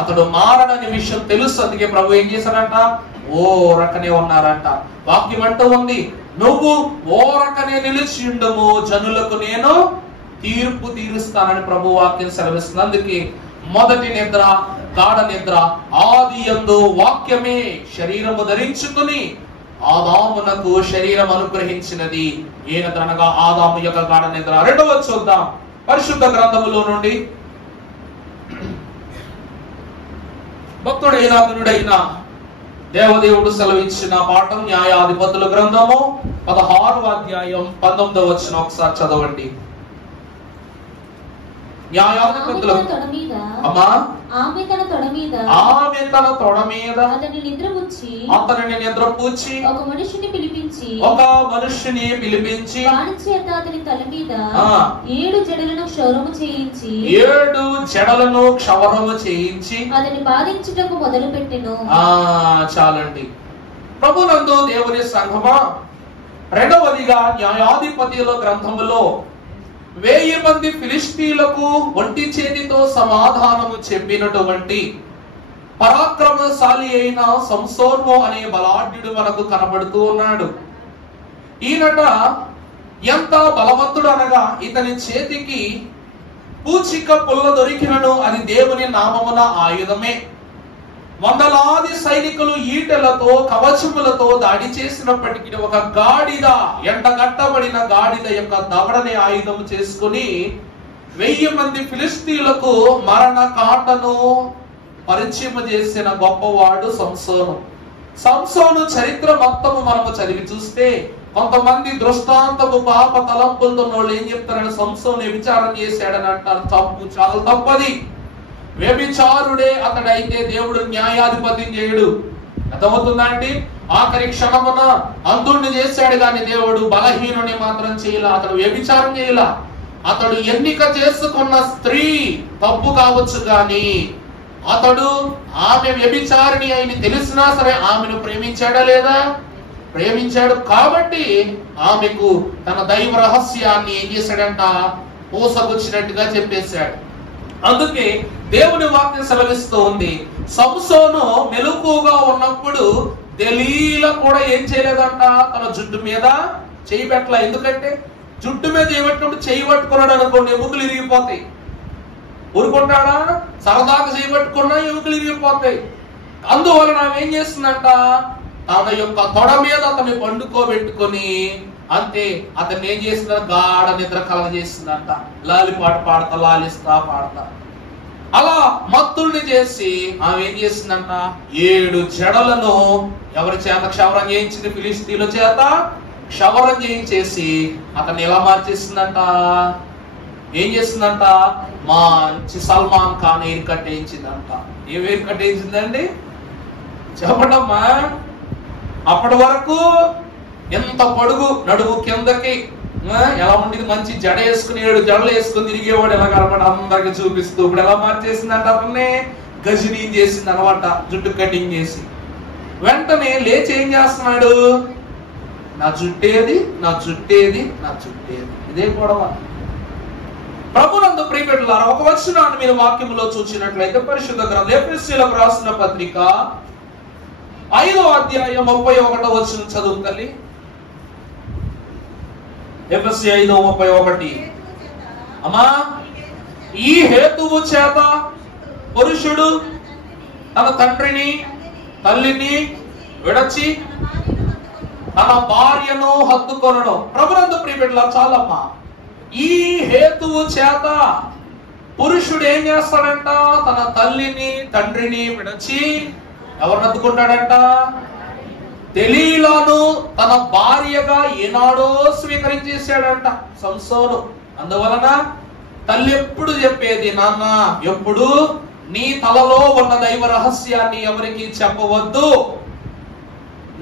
అతడు మారడని విషయం తెలుసు. అందుకే ప్రభు ఏం చేశారంట? ఓ రకనే ఉన్నారంట. వాక్యం అంటూ ఉంది, నువ్వు ఓ రకనే నిలిచి ఉండము, జనులకు నేను తీర్పు తీరుస్తానని ప్రభు వాక్యం సెలవిస్తుంది. అందుకే మొదటి నిద్ర, గాఢ నిద్ర ఆది యందు వాక్యమే శరీరము ధరించుకుని ఆదామునకు శరీరం అనుగ్రహించినది. ఏ నిద్ర అనగా ఆదాము యొక్క గాఢ నిద్ర. రెండవ చూద్దాం పరిశుద్ధ గ్రంథములో నుండి. భక్తుడైన గురుడైన దేవదేవుడు సెలవిచ్చిన పాఠం న్యాయాధిపతుల గ్రంథము 16వ అధ్యాయం 19వ వచనం ఒకసారి చదవండి. న్యాయాధిపతులు ఆమె తన తొడ మీద అతని నిద్రపుచ్చి ఒక మనిషిని పిలిపించి వాని చేత అతని తల మీద 7 జడలను క్షవరము చేయించి అతని బాధించుటకు మొదలు పెట్టెను. చాలండి. ప్రభునందు దేవుని సంఘమా, రెండవదిగా న్యాయాధిపతుల గ్రంథములో 1000 మంది ఫిలిష్తీయులకు ఒంటి చేతితో సమాధానము చెప్పినటువంటి పరాక్రమశాలి అయిన సంసోను అనే బలాఢ్యుడు మనకు కనబడుతూ ఉన్నాడు. ఈయనట ఎంత బలవంతుడు అనగా ఇతని చేతికి పూచిక పుల్ల దొరికినను అది దేవుని నామమున ఆయుధమే. వందలాది సైనికులు ఈటెలతో కవచములతో దాడి చేసినప్పటికీ ఒక గాడిద, ఎండగట్టబడిన గాడిద యొక్క దవడని ఆయుధం చేసుకుని 1000 మంది ఫిలిష్తీయులకు మరణ కాండను పరిచయం చేసిన గొప్పవాడు సంసోను. సంసోను చరిత్ర మొత్తము మనము చదివి చూస్తే కొంతమంది దృష్టాంతము పాప తలంపులతో వాళ్ళు ఏం చెప్తారని సంసోను వ్యభిచారం చేశాడని అంటారు. తప్పు, చాలా తప్పది. వ్యభిచారుడే అతడైతే దేవుడు న్యాయాధిపతి చేయడు. అర్థమవుతుందా అండి? ఆఖరి క్షణమున అంధుణ్ణి చేశాడు కానీ దేవుడు బలహీనుని మాత్రం చేయలా. అతడు వ్యభిచారం చేయలా. అతడు ఎన్నిక చేసుకున్న స్త్రీ తప్పు కావచ్చు కానీ అతడు ఆమె వ్యభిచారిణి అయిన తెలిసినా సరే ఆమెను ప్రేమించాడా లేదా? ప్రేమించాడు. కాబట్టి ఆమెకు తన దైవ రహస్యాన్ని ఏం చేశాడంట? పూసగుచ్చినట్టుగా చెప్పేశాడు. అందుకే దేవుని వాక్యం సెలవిస్తూ ఉంది, సంసోను మెలకువగా ఉన్నప్పుడు దెలీలా కూడా ఏం చేయలేదంట? తన జుట్టు మీద చేయి పెట్టలా. ఎందుకంటే జుట్టు మీద చేయబట్టినప్పుడు చేయి పట్టుకున్నాడు అనుకోండి, ఎముకలు ఇరిగిపోతాయి. ఊరుకుంటాడా? సరదాగా చేయబట్టుకున్నా ఎముకలు ఇరిగిపోతాయి. అందువలన ఆమె ఏం చేస్తుందంట? తన యొక్క తొడ మీద అతన్ని పండుకోబెట్టుకొని అంతే అతన్ని ఏం చేస్తుందంట? గాఢ నిద్ర కలగజేస్తుందంట. లాలిపాట పాడతా, లాలిస్తా పాడతా అలా మత్తుల్ని చేసి ఆమె ఏం చేసిందంట? 7 జడలను ఎవరి చేత క్షవరం చేయించింది? ఫిలిస్తీన్ల చేత క్షవరం చేయించేసి అతన్ని ఎలా మార్చేసిందంట? ఏం చేసిందంట? మంచి సల్మాన్ ఖాన్ ఎయిర్ కట్ వేయించిందంట. ఏం ఎయిర్ కట్ వేయించిందండి? చెప్పడమ్మా. అప్పటి వరకు ఎంత పొడుగు, నడుము కిందకి ఎలా ఉండేది, మంచి జడ వేసుకుని 7 జడలు వేసుకుని తిరిగేవాడు. ఎలా కనబడి అందరికి చూపిస్తూ ఇప్పుడు ఎలా మార్చేసిందంట? అతన్ని గజనీ చేసింది అనమాట, జుట్టు కటింగ్ చేసి. వెంటనే లేచి ఏం చేస్తున్నాడు? నా జుట్టేది, నా జుట్టేది, నా జుట్టేది. ఇదే గొడవ. ప్రభునందు ప్రియబిడ్డలారా, ఒక వచనాన్ని మీరు వాక్యములో చూసినట్లయితే పరిశుద్ధ గ్రంథం ఎఫెసీయులకు రాసిన పత్రిక 5వ అధ్యాయం 31వ వచనం చదువు తల్లి. ఎఫెసీ 5:31. అమ్మా, ఈ హేతువు చేత పురుషుడు తన తండ్రిని తల్లిని విడచి తన భార్యను హత్తుకొనను. ప్రభునందు ప్రియబిడ్డలారా, చాలమ్మా. ఈ హేతువు చేత పురుషుడు ఏం చేస్తాడంట? తన తల్లిని తండ్రిని విడచి ఎవరిని హత్తుకుంటాడంట? దెలీలాను తన భార్యగా ఏనాడో స్వీకరించేశాడంట సంసోను. అందువలన తల్లి ఎప్పుడు చెప్పేది, నాన్న ఎప్పుడు నీ తలలో ఉన్న దైవ రహస్యాన్ని ఎవరికి చెప్పవద్దు,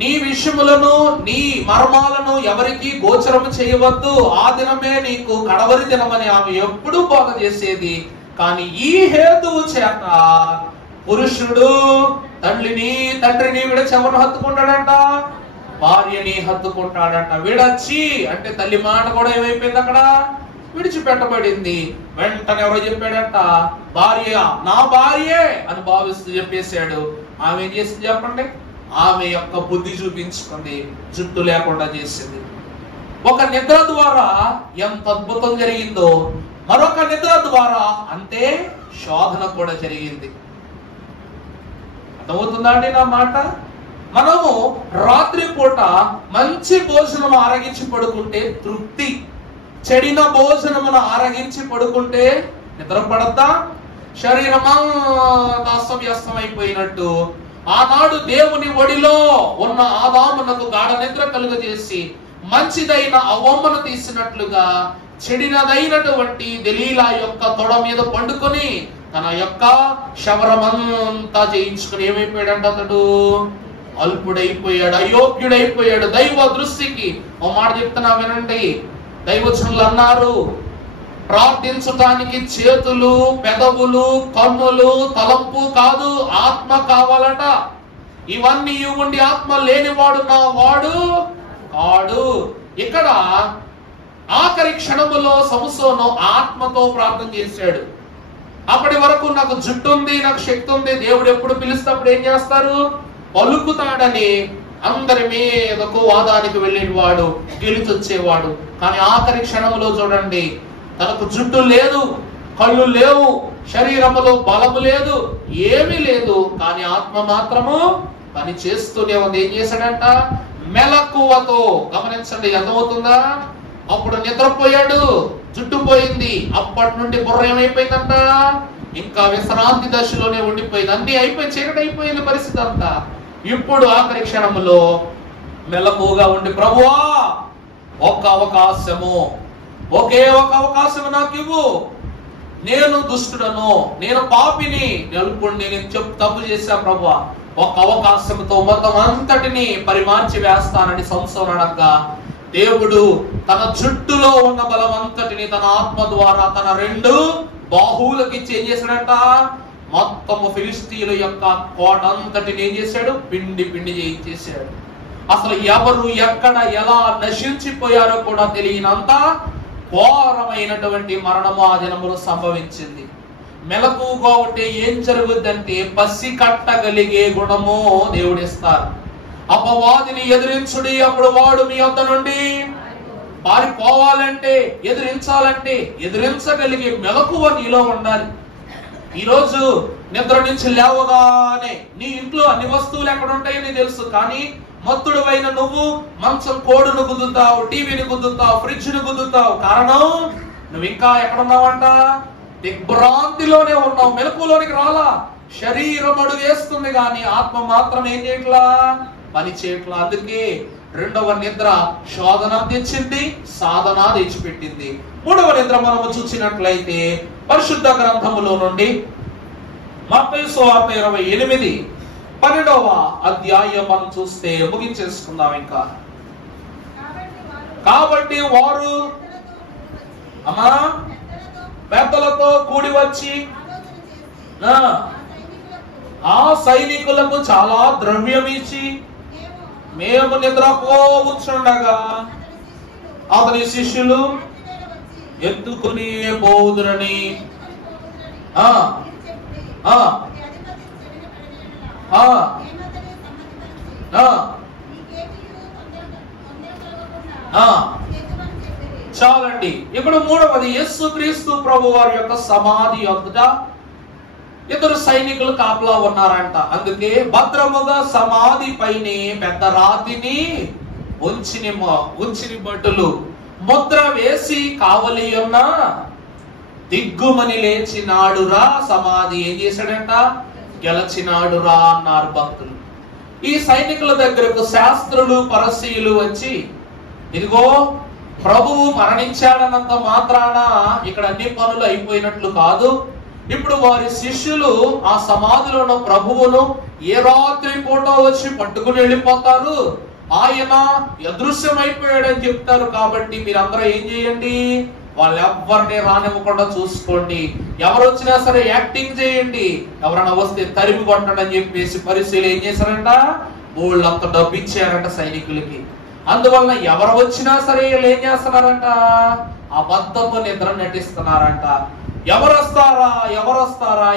నీ విషయములను నీ మర్మాలను ఎవరికి గోచరము చేయవద్దు, ఆ దినమే నీకు కడవరి దినమని ఆమె ఎప్పుడు బోధ చేసేది. కానీ ఈ హేతువు చేత పురుషుడు తల్లిని తండ్రిని విడచి ఎవరు హత్తుకుంటాడంట? భార్యని హత్తుకుంటాడంట. విడచి అంటే తల్లి మాట కూడా ఏమైపోయింది? అక్కడ విడిచిపెట్టబడింది. వెంటనే ఎవరో చెప్పాడంట? భార్య నా భార్యే అని భావిస్తూ చెప్పేశాడు. ఆమె ఏం చేసింది చెప్పండి? ఆమె యొక్క బుద్ధి చూపించుకుంది, జుట్టు లేకుండా చేసింది. ఒక నిద్ర ద్వారా ఎంత అద్భుతం జరిగిందో మరొక నిద్ర ద్వారా అంతే శోధన కూడా జరిగింది. అర్థమవుతుందా అండి నా మాట? మనము రాత్రి పూట మంచి భోజనం ఆరగించి పడుకుంటే తృప్తి, చెడిన భోజనమును ఆరగించి పడుకుంటే నిద్ర పడద్దా? శరీరమా అస్తవ్యస్తం అయిపోయినట్టు ఆనాడు దేవుని ఒడిలో ఉన్న ఆదామునకు గాఢ నిద్ర కలుగజేసి మంచిదైన అవ్వమ్మను తీసినట్లుగా చెడినదైనటువంటి దెలీలా యొక్క తొడ మీద పండుకొని తన యొక్క శవరమంతా చేయించుకుని ఏమైపోయాడంట? అతడు అల్పుడైపోయాడు, అయోగ్యుడైపోయాడు దైవ దృష్టికి. ఓ మాట చెప్తున్నా వినండి. దైవజనులు అన్నారు, ప్రార్థించడానికి చేతులు, పెదవులు, కన్నులు, తలంపు కాదు, ఆత్మ కావాలట. ఇవన్నీ ఉండి ఆత్మ లేనివాడు నా వాడు కాడు. ఇక్కడ ఆఖరి క్షణములో సంసోను ఆత్మతో ప్రార్థన చేశాడు. అప్పటి వరకు నాకు జుట్టు ఉంది, నాకు శక్తి ఉంది, దేవుడు ఎప్పుడు పిలుస్తప్పుడు ఏం చేస్తారు? పలుకుతాడని అందరి మీదకు వాదానికి వెళ్ళేవాడు, గెలిచొచ్చేవాడు. కానీ ఆఖరి క్షణములో చూడండి, తనకు జుట్టు లేదు, కళ్ళు లేవు, శరీరములో బలము లేదు, ఏమీ లేదు, కానీ ఆత్మ మాత్రము పని చేస్తూనే ఉంది. ఏం చేశాడంట? మెలకువతో. గమనించండి, అర్థమవుతుందా? అప్పుడు నిద్రపోయాడు, జుట్టు పోయింది. అప్పటి నుండి బుర్ర ఏమైపోయిందంట? ఇంకా విశ్రాంతి దశలోనే ఉండిపోయింది. అన్ని అయిపోయి చీకటి అయిపోయింది పరిస్థితి అంతా. ఇప్పుడు ఆఖరి క్షణంలో మెలకుగా ఉండి, ప్రభువా ఒక్క అవకాశము, ఒకే ఒక అవకాశము నాకు ఇవ్వు, నేను దుష్టుడను, నేను పాపిని, నేను తప్పు చేశా ప్రభువా, ఒక అవకాశంతో మొత్తం అంతటిని పరిమార్చి వేస్తానని సంసోను అనగా, దేవుడు తన జుట్టులో ఉన్న బలం అంతటిని తన ఆత్మ ద్వారా తన 2 బాహువులకి ఏం చేశాడంట, మొత్తము ఫిలిస్తీయుల యొక్క కోట అంతటిని ఏం చేశాడు, పిండి పిండి చేయించేశాడు. అసలు ఎవరు ఎక్కడ ఎలా నశించిపోయారో కూడా తెలియనంత ఘోరమైనటువంటి మరణము ఆ దినములు సంభవించింది. మెలకుగా ఉంటే ఏం జరుగుద్దంటే పసి కట్టగలిగే గుణము దేవుడిస్తారు. అపవాదిని ఎదిరించుడి, అప్పుడు వాడు మీ వద్ద నుండి పారిపోవాలంటే, ఎదిరించాలంటే ఎదిరించగలిగే మెలకువ నీలో ఉండాలి. ఈరోజు నిద్ర నుంచి లేవగానే నీ ఇంట్లో అన్ని వస్తువులు ఎక్కడ ఉంటాయో నీకు తెలుసు, కానీ మత్తుడు అయిన నువ్వు మంచం కోడును గుద్దుతావు, టీవీని గుద్దుతావు, ఫ్రిడ్జ్ ను గుద్దుతావు. కారణం నువ్వు ఇంకా ఎక్కడున్నావంట, దిగ్భ్రాంతిలోనే ఉన్నావు, మెలకులోనికి రాలా. శరీరం అడుగు వేస్తుంది కానీ ఆత్మ మాత్రం ఏం చేయట్లా, పని చేయట్లా. అందుకే 2వ నిద్ర శోధన తెచ్చింది, సాధన తెచ్చిపెట్టింది. 3వ నిద్ర మనము చూసినట్లయితే పరిశుద్ధ గ్రంథములో నుండి మత్తయి సువార్త 28 12వ అధ్యాయం మనం చూస్తే ముగించేసుకుందాం. ఇంకా కాబట్టి వారు పెద్దలతో కూడి వచ్చి ఆ సైనికులకు చాలా ద్రవ్యం ఇచ్చి, మేము నిద్రపోవచ్చుండగా అతని శిష్యులు ఎత్తుకుని పోదురని చాలండి. ఇప్పుడు 3వది, యేసుక్రీస్తు ప్రభు వారి యొక్క సమాధి ఎదుట 2 సైనికులు కాపలా ఉన్నారంట. అందుకే భద్రముగా సమాధి పైన పెద్ద రాతిని ఉంచిని భటులు ముద్ర వేసి కావలి ఉన్న దిగ్గుమని లేచినాడురా, సమాధి ఏం చేశాడంట, గెలచినాడురా అన్నారు భక్తులు. ఈ సైనికుల దగ్గరకు శాస్త్రులు పరసీయులు వచ్చి, ఇదిగో ప్రభువు మరణించాడన్నంత మాత్రాన ఇక్కడ అన్ని పనులు అయిపోయినట్లు కాదు. ఇప్పుడు వారి శిష్యులు ఆ సమాధిలో ఉన్న ప్రభువును ఏ రాత్రి పూట వచ్చి పట్టుకుని వెళ్ళిపోతారు, ఆయన అదృశ్యమైపోయాడని చెప్తారు. కాబట్టి మీరందరూ ఏం చేయండి, వాళ్ళెవ్వరిని రానివ్వకుండా చూసుకోండి, ఎవరు వచ్చినా సరే యాక్టింగ్ చేయండి, ఎవరైనా వస్తే తరిమి కొట్టండి అని చెప్పేసి పరిశీలి ఏం చేశారంట, వాళ్ళంత డబ్బు ఇచ్చారంట సైనికులకి. అందువలన ఎవరు వచ్చినా సరే వీళ్ళు ఏం చేస్తున్నారంట, అబద్ధపు నిద్ర నటిస్తున్నారంట. ఎవరొస్తారా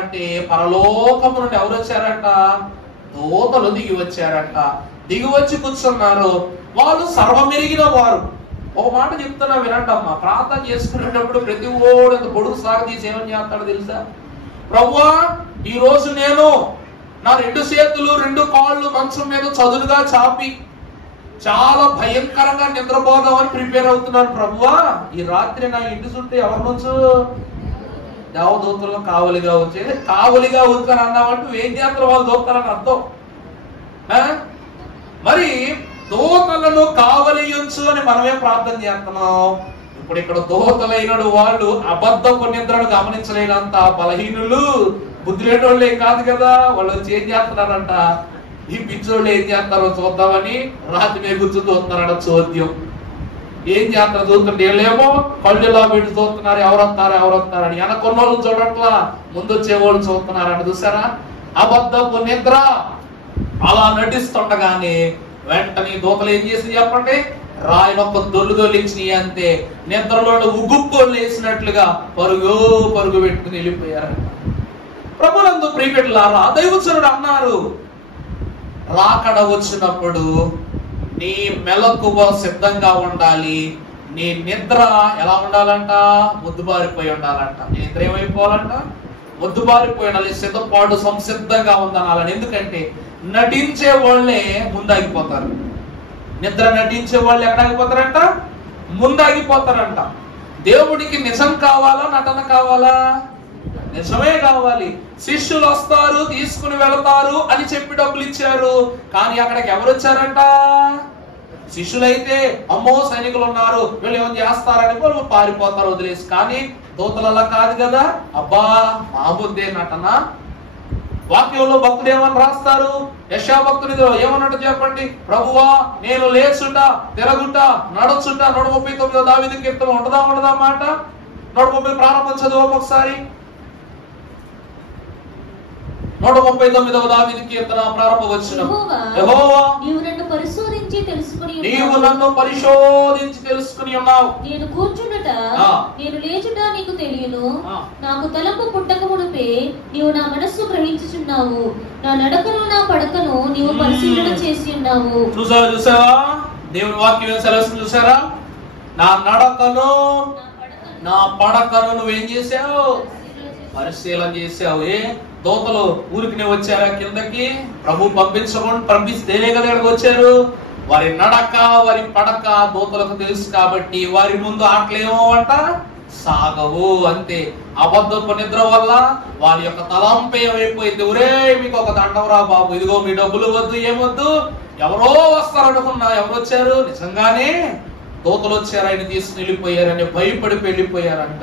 అంటే పరలోకము నుండి ఎవరు వచ్చారంట, దూతలు దిగి వచ్చారంట. దిగి వచ్చి కూర్చున్నారు. వాళ్ళు సర్వమెరిగిన వారు. ఒక మాట చెప్తున్నా వినండమ్మా, ప్రార్థన చేసుకునేటప్పుడు ప్రతి ఓడు ఎంత పొడుగు సాగదీసి ఏమని చేస్తాడో తెలుసా, ప్రభువా ఈ రోజు నేను నా 2 చేతులు 2 కాళ్ళు మంచం మీద చదునుగా చాపి చాలా భయంకరంగా నిద్రపోదామని ప్రిపేర్ అవుతున్నాను. ప్రభువా ఈ రాత్రి నా ఇంటి చుట్టూ ఎవరి నుంచి దేవదూతలు కావలిగా వచ్చేది, కావలిగా వచ్చారు అన్నామంటూ ఏం చేస్తారు, వాళ్ళు దూతారని అర్థం. మరి దూతలను కావలియుంచు అని మనమే ప్రార్థన చేస్తున్నాం. ఇప్పుడు ఇక్కడ దూతలైనడు వాళ్ళు అబద్ధపు నిద్రను గమనించలేనంత బలహీనులు, బుద్ధి లేని వాళ్ళు ఏం కాదు కదా. వాళ్ళు వచ్చి ఏం చేస్తున్నారంట, ఈ పిచ్చోళ్ళు ఏం చేస్తారో చూద్దామని రాత్రి మీద కూర్చొని చూస్తున్నారట. చోద్యం ఏం చేస్తారు చూస్తుంటే వీళ్ళేమో కళ్ళులా వీళ్ళు చూస్తున్నారు, ఎవరు వస్తారని. వెనకొన్న వాళ్ళు చూడట్లా, ముందు వచ్చేవాళ్ళు చూస్తున్నారట. చూసారా, అబద్ధపు నిద్ర. అలా నటిస్తుండగానే వెంటనే దూతలు ఏం చేసి చెప్పండి, రాయినొక్క దొల్లిచ్చినాయి అంతే. నిద్రలో ఉగుప్పోలు వేసినట్లుగా పరుగు పెట్టుకుని వెళ్ళిపోయారంట. ప్రభునందు ప్రియబిడ్డలారా, దైవజనుడు అన్నారు, రాకడ వచ్చినప్పుడు నీ మెలకువ సిద్ధంగా ఉండాలి, నీ నిద్ర ఎలా ఉండాలంట, ముద్దుబారిపోయి ఉండాలంట. నీ నిద్ర ఏమైపోవాలంట, ముద్దుబారిపోయి ఉండాలి, సిద్ధపాటు సంసిద్ధంగా ఉందనాలని. ఎందుకంటే నటించే వాళ్ళే ముందాగిపోతారు. నిద్ర నటించే వాళ్ళు ఎక్కడాగిపోతారంట, ముందాగిపోతారంట. దేవుడికి నిజం కావాలా, నటన కావాలా? నిజమే కావాలి. శిష్యులు వస్తారు, తీసుకుని వెళతారు అని చెప్పి డబ్బులు ఇచ్చారు. కానీ అక్కడికి ఎవరు వచ్చారంట? శిష్యులైతే అమ్మో సైనికులు ఉన్నారు, వీళ్ళు ఏమో చేస్తారని వాళ్ళు పారిపోతారు వదిలేసి. కానీ దూతలు అలా కాదు కదా. అబ్బా మామూలుదే నటన. వాక్యంలో భక్తుడు ఏమని రాస్తారు? యెషయా భక్తుడు ఏమన్నట్టు చెప్పండి. ప్రభువా నేను లేచుట, తిరగుట, నడుచుట. 139 దావీదు కీర్తన ఉండదా మాట? 130 ప్రారంభం చదువు ఒకసారి. 139వ దావీదు కీర్తన ప్రారంభ వచనం. యెహోవా నీవు నన్ను పరిశోధించి తెలుసుకుని ఉన్నావు. నేను కూర్చుండుట, నేను లేచుట నీకు తెలియను. నాకు తలంపు పుట్టక మునుపే నీవు నా మనస్సు గ్రహించుచున్నావు. నా నడకను నా పడకను నీవు పరిశీలన చేసి ఉన్నావు. చూసావా దేవుని వాక్యం సెలవు. చూసారా? నా నడకను నా పడకను నువ్వేం చేసావు? పరిశీలన చేసావు. దూతలు ఊరికి వచ్చారా కిందకి? ప్రభు పంపిస్తేనే కదా ఇక్కడికి వచ్చారు. వారి నడక వారి పడక దూతలకు తెలుసు కాబట్టి వారి ముందు ఆటలేమో అంట సాగవు. అంతే. అబద్ధపు నిద్ర వల్ల వారి యొక్క తలంపే అయిపోయింది. ఒరే మీకు ఒక దండవరా బాబు, ఇదిగో మీ డబ్బులు వద్దు, ఏమొద్దు, ఎవరో వస్తారనుకున్నా. ఎవరు వచ్చారు? నిజంగానే దూతలు వచ్చారు, ఆయన తీసుకుని వెళ్ళిపోయారని భయపడి వెళ్ళిపోయారంట.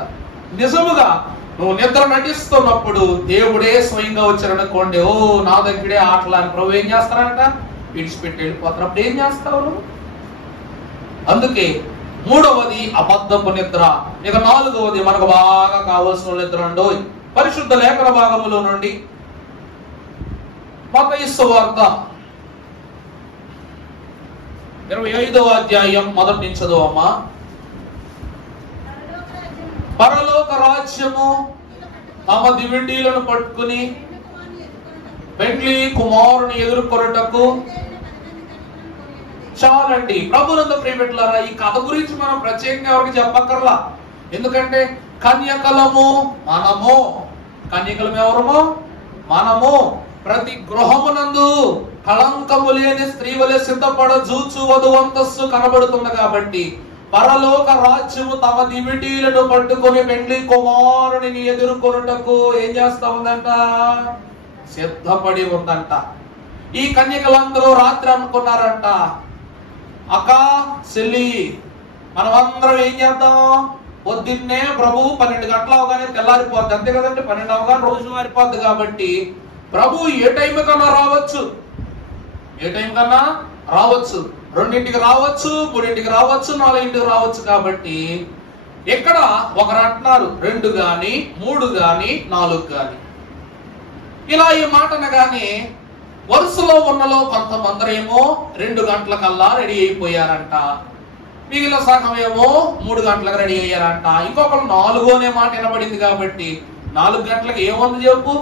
నిజముగా నువ్వు నిద్ర నటిస్తున్నప్పుడు దేవుడే స్వయంగా వచ్చారనుకోండి, ఓ నా దగ్గరే ఆటలు అని ప్రభు ఏం చేస్తారంట? విడిచిపెట్టి వెళ్ళిపోతారు. అప్పుడు ఏం చేస్తావు నువ్వు? అందుకే మూడవది అబద్ధపు నిద్ర. ఇక నాలుగవది మనకు బాగా కావలసిన నిద్ర అండి. పరిశుద్ధ లేఖన భాగములో నుండి మత్తయి సువార్త 25వ అధ్యాయం మొదటి నుంచి చదువమ్మా. పరలోక రాజ్యము తమ దివిటీలను పట్టుకుని పెండ్లి కుమారుని ఎదుర్కొనుటకు. చాలండి. ప్రభునందు ప్రియబిడ్డలారా, ఈ కథ గురించి మనం ప్రత్యేకంగా ఎవరికి చెప్పక్కర్లా. ఎందుకంటే కన్యకలము మనము. కన్యకలం ఎవరము? మనము. ప్రతి గృహమునందు కళంకము లేని స్త్రీ వలె సిద్ధపడ జూచు వధువంతస్సు కనబడుతుంది కాబట్టి పరలోక రాజ్యము తమ దివిటీలను పట్టుకొని పెండ్లి కుమారుని ఎదుర్కొనుటకు ఏం చేస్తా ఉందంట? సిద్ధపడి ఉందంట. ఈ కన్యకలందరూ రాత్రి అనుకున్నారంట, అక్క చెల్లి మనమందరం ఏం చేద్దాం? పొద్దున్నే ప్రభు 12 గంటలు అవగానే తెల్లారిపోద్ది, అంతే కదండి. 12 అవగానే రోజు మారిపోద్ది కాబట్టి ప్రభు ఏ టైం కన్నా రావచ్చు, ఏ టైం కన్నా రావచ్చు. 2ంటికి రావచ్చు, 3ంటికి రావచ్చు, 4ంటికి రావచ్చు. కాబట్టి ఇక్కడ ఒకరు అంటున్నారు 2 గాని 3 గాని 4 గాని. ఇలా ఈ మాట అనగానే వరుసలో ఉన్నలో కొంతమందరేమో 2 గంటల కల్లా రెడీ అయిపోయారంట. మిగిలిన సగం ఏమో 3 గంటలకు రెడీ అయ్యారంట. ఇంకొకరు 4 అనే మాట వినబడింది కాబట్టి 4 గంటలకు ఏముంది చెప్పు?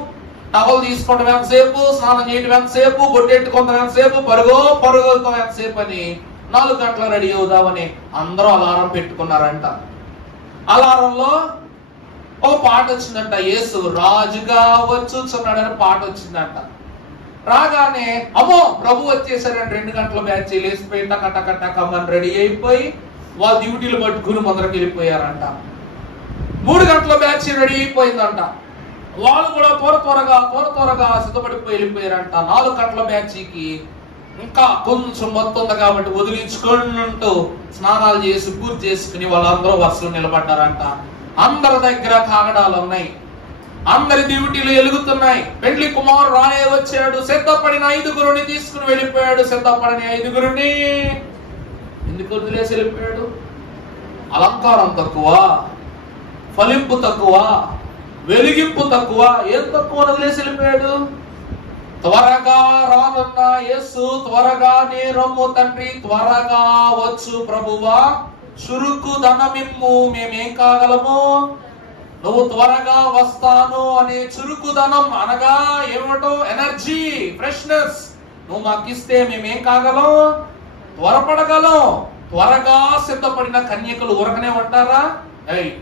టవల్ తీసుకోవడం ఎంతసేపు, స్నానం చేయడం ఎంతసేపు, బొట్టెట్టుకోవడం ఎంతసేపు, పరుగులతో ఎంతసేపు అని 4 గంటలకు రెడీ అవుదామని అందరూ అలారం పెట్టుకున్నారంట. అలారంలో ఒక పాట వచ్చిందంట, యేసు రాజుగా వచ్చుచున్నాడని పాట వచ్చిందంట. రాగానే అమ్మో ప్రభు వచ్చేసారని 2 గంటల బ్యాచ్ లేసిపోయి టకటకటకమని రెడీ అయిపోయి వాళ్ళ డ్యూటీలు పట్టుకుని ముందరికి వెళ్ళిపోయారంట. 3 గంటల బ్యాచ్ రెడీ అయిపోయిందంట. వాళ్ళు కూడా త్వరగా సిద్ధపడిపోయి వెళ్ళిపోయారంట. 4 గంటల బ్యాచ్కి ఇంకా కొంచెం మొత్తం కాబట్టి వదిలించుకుంటూ స్నానాలు చేసి పూర్తి చేసుకుని వాళ్ళందరూ వరుసలో నిలబడ్డారంట. అందరి దగ్గర కాగడాలు ఉన్నాయి, అందరి డ్యూటీలు వెలుగుతున్నాయి. పెండ్లి కుమారుడు రానే వచ్చాడు. సిద్ధపడిన 5గురిని తీసుకుని వెళ్ళిపోయాడు. సిద్ధపడిన 5గురిని ఎందుకు వదిలేసి వెళ్ళిపోయాడు? అలంకారం తక్కువ, ఫలింపు తక్కువ, వెలిగింపు తక్కువ, ఏం తక్కువ వదిలేసి వెళ్ళిపోయాడు? త్వరగా రానున్న యేసు, త్వరగా నీ రొమ్ము తండ్రి, త్వరగా వచ్చు ప్రభువా, చురుకు ధనమిమ్ము, మేమేం కాగలము? నువ్వు త్వరగా వస్తాను అనే చురుకుదనం అనగా ఏమిటో? Energy, freshness. నువ్వు మాకు ఇస్తే మేమేం కాగలం? త్వరపడగలం. త్వరగా సిద్ధపడిన కన్యకలు ఊరకనే ఉంటారా?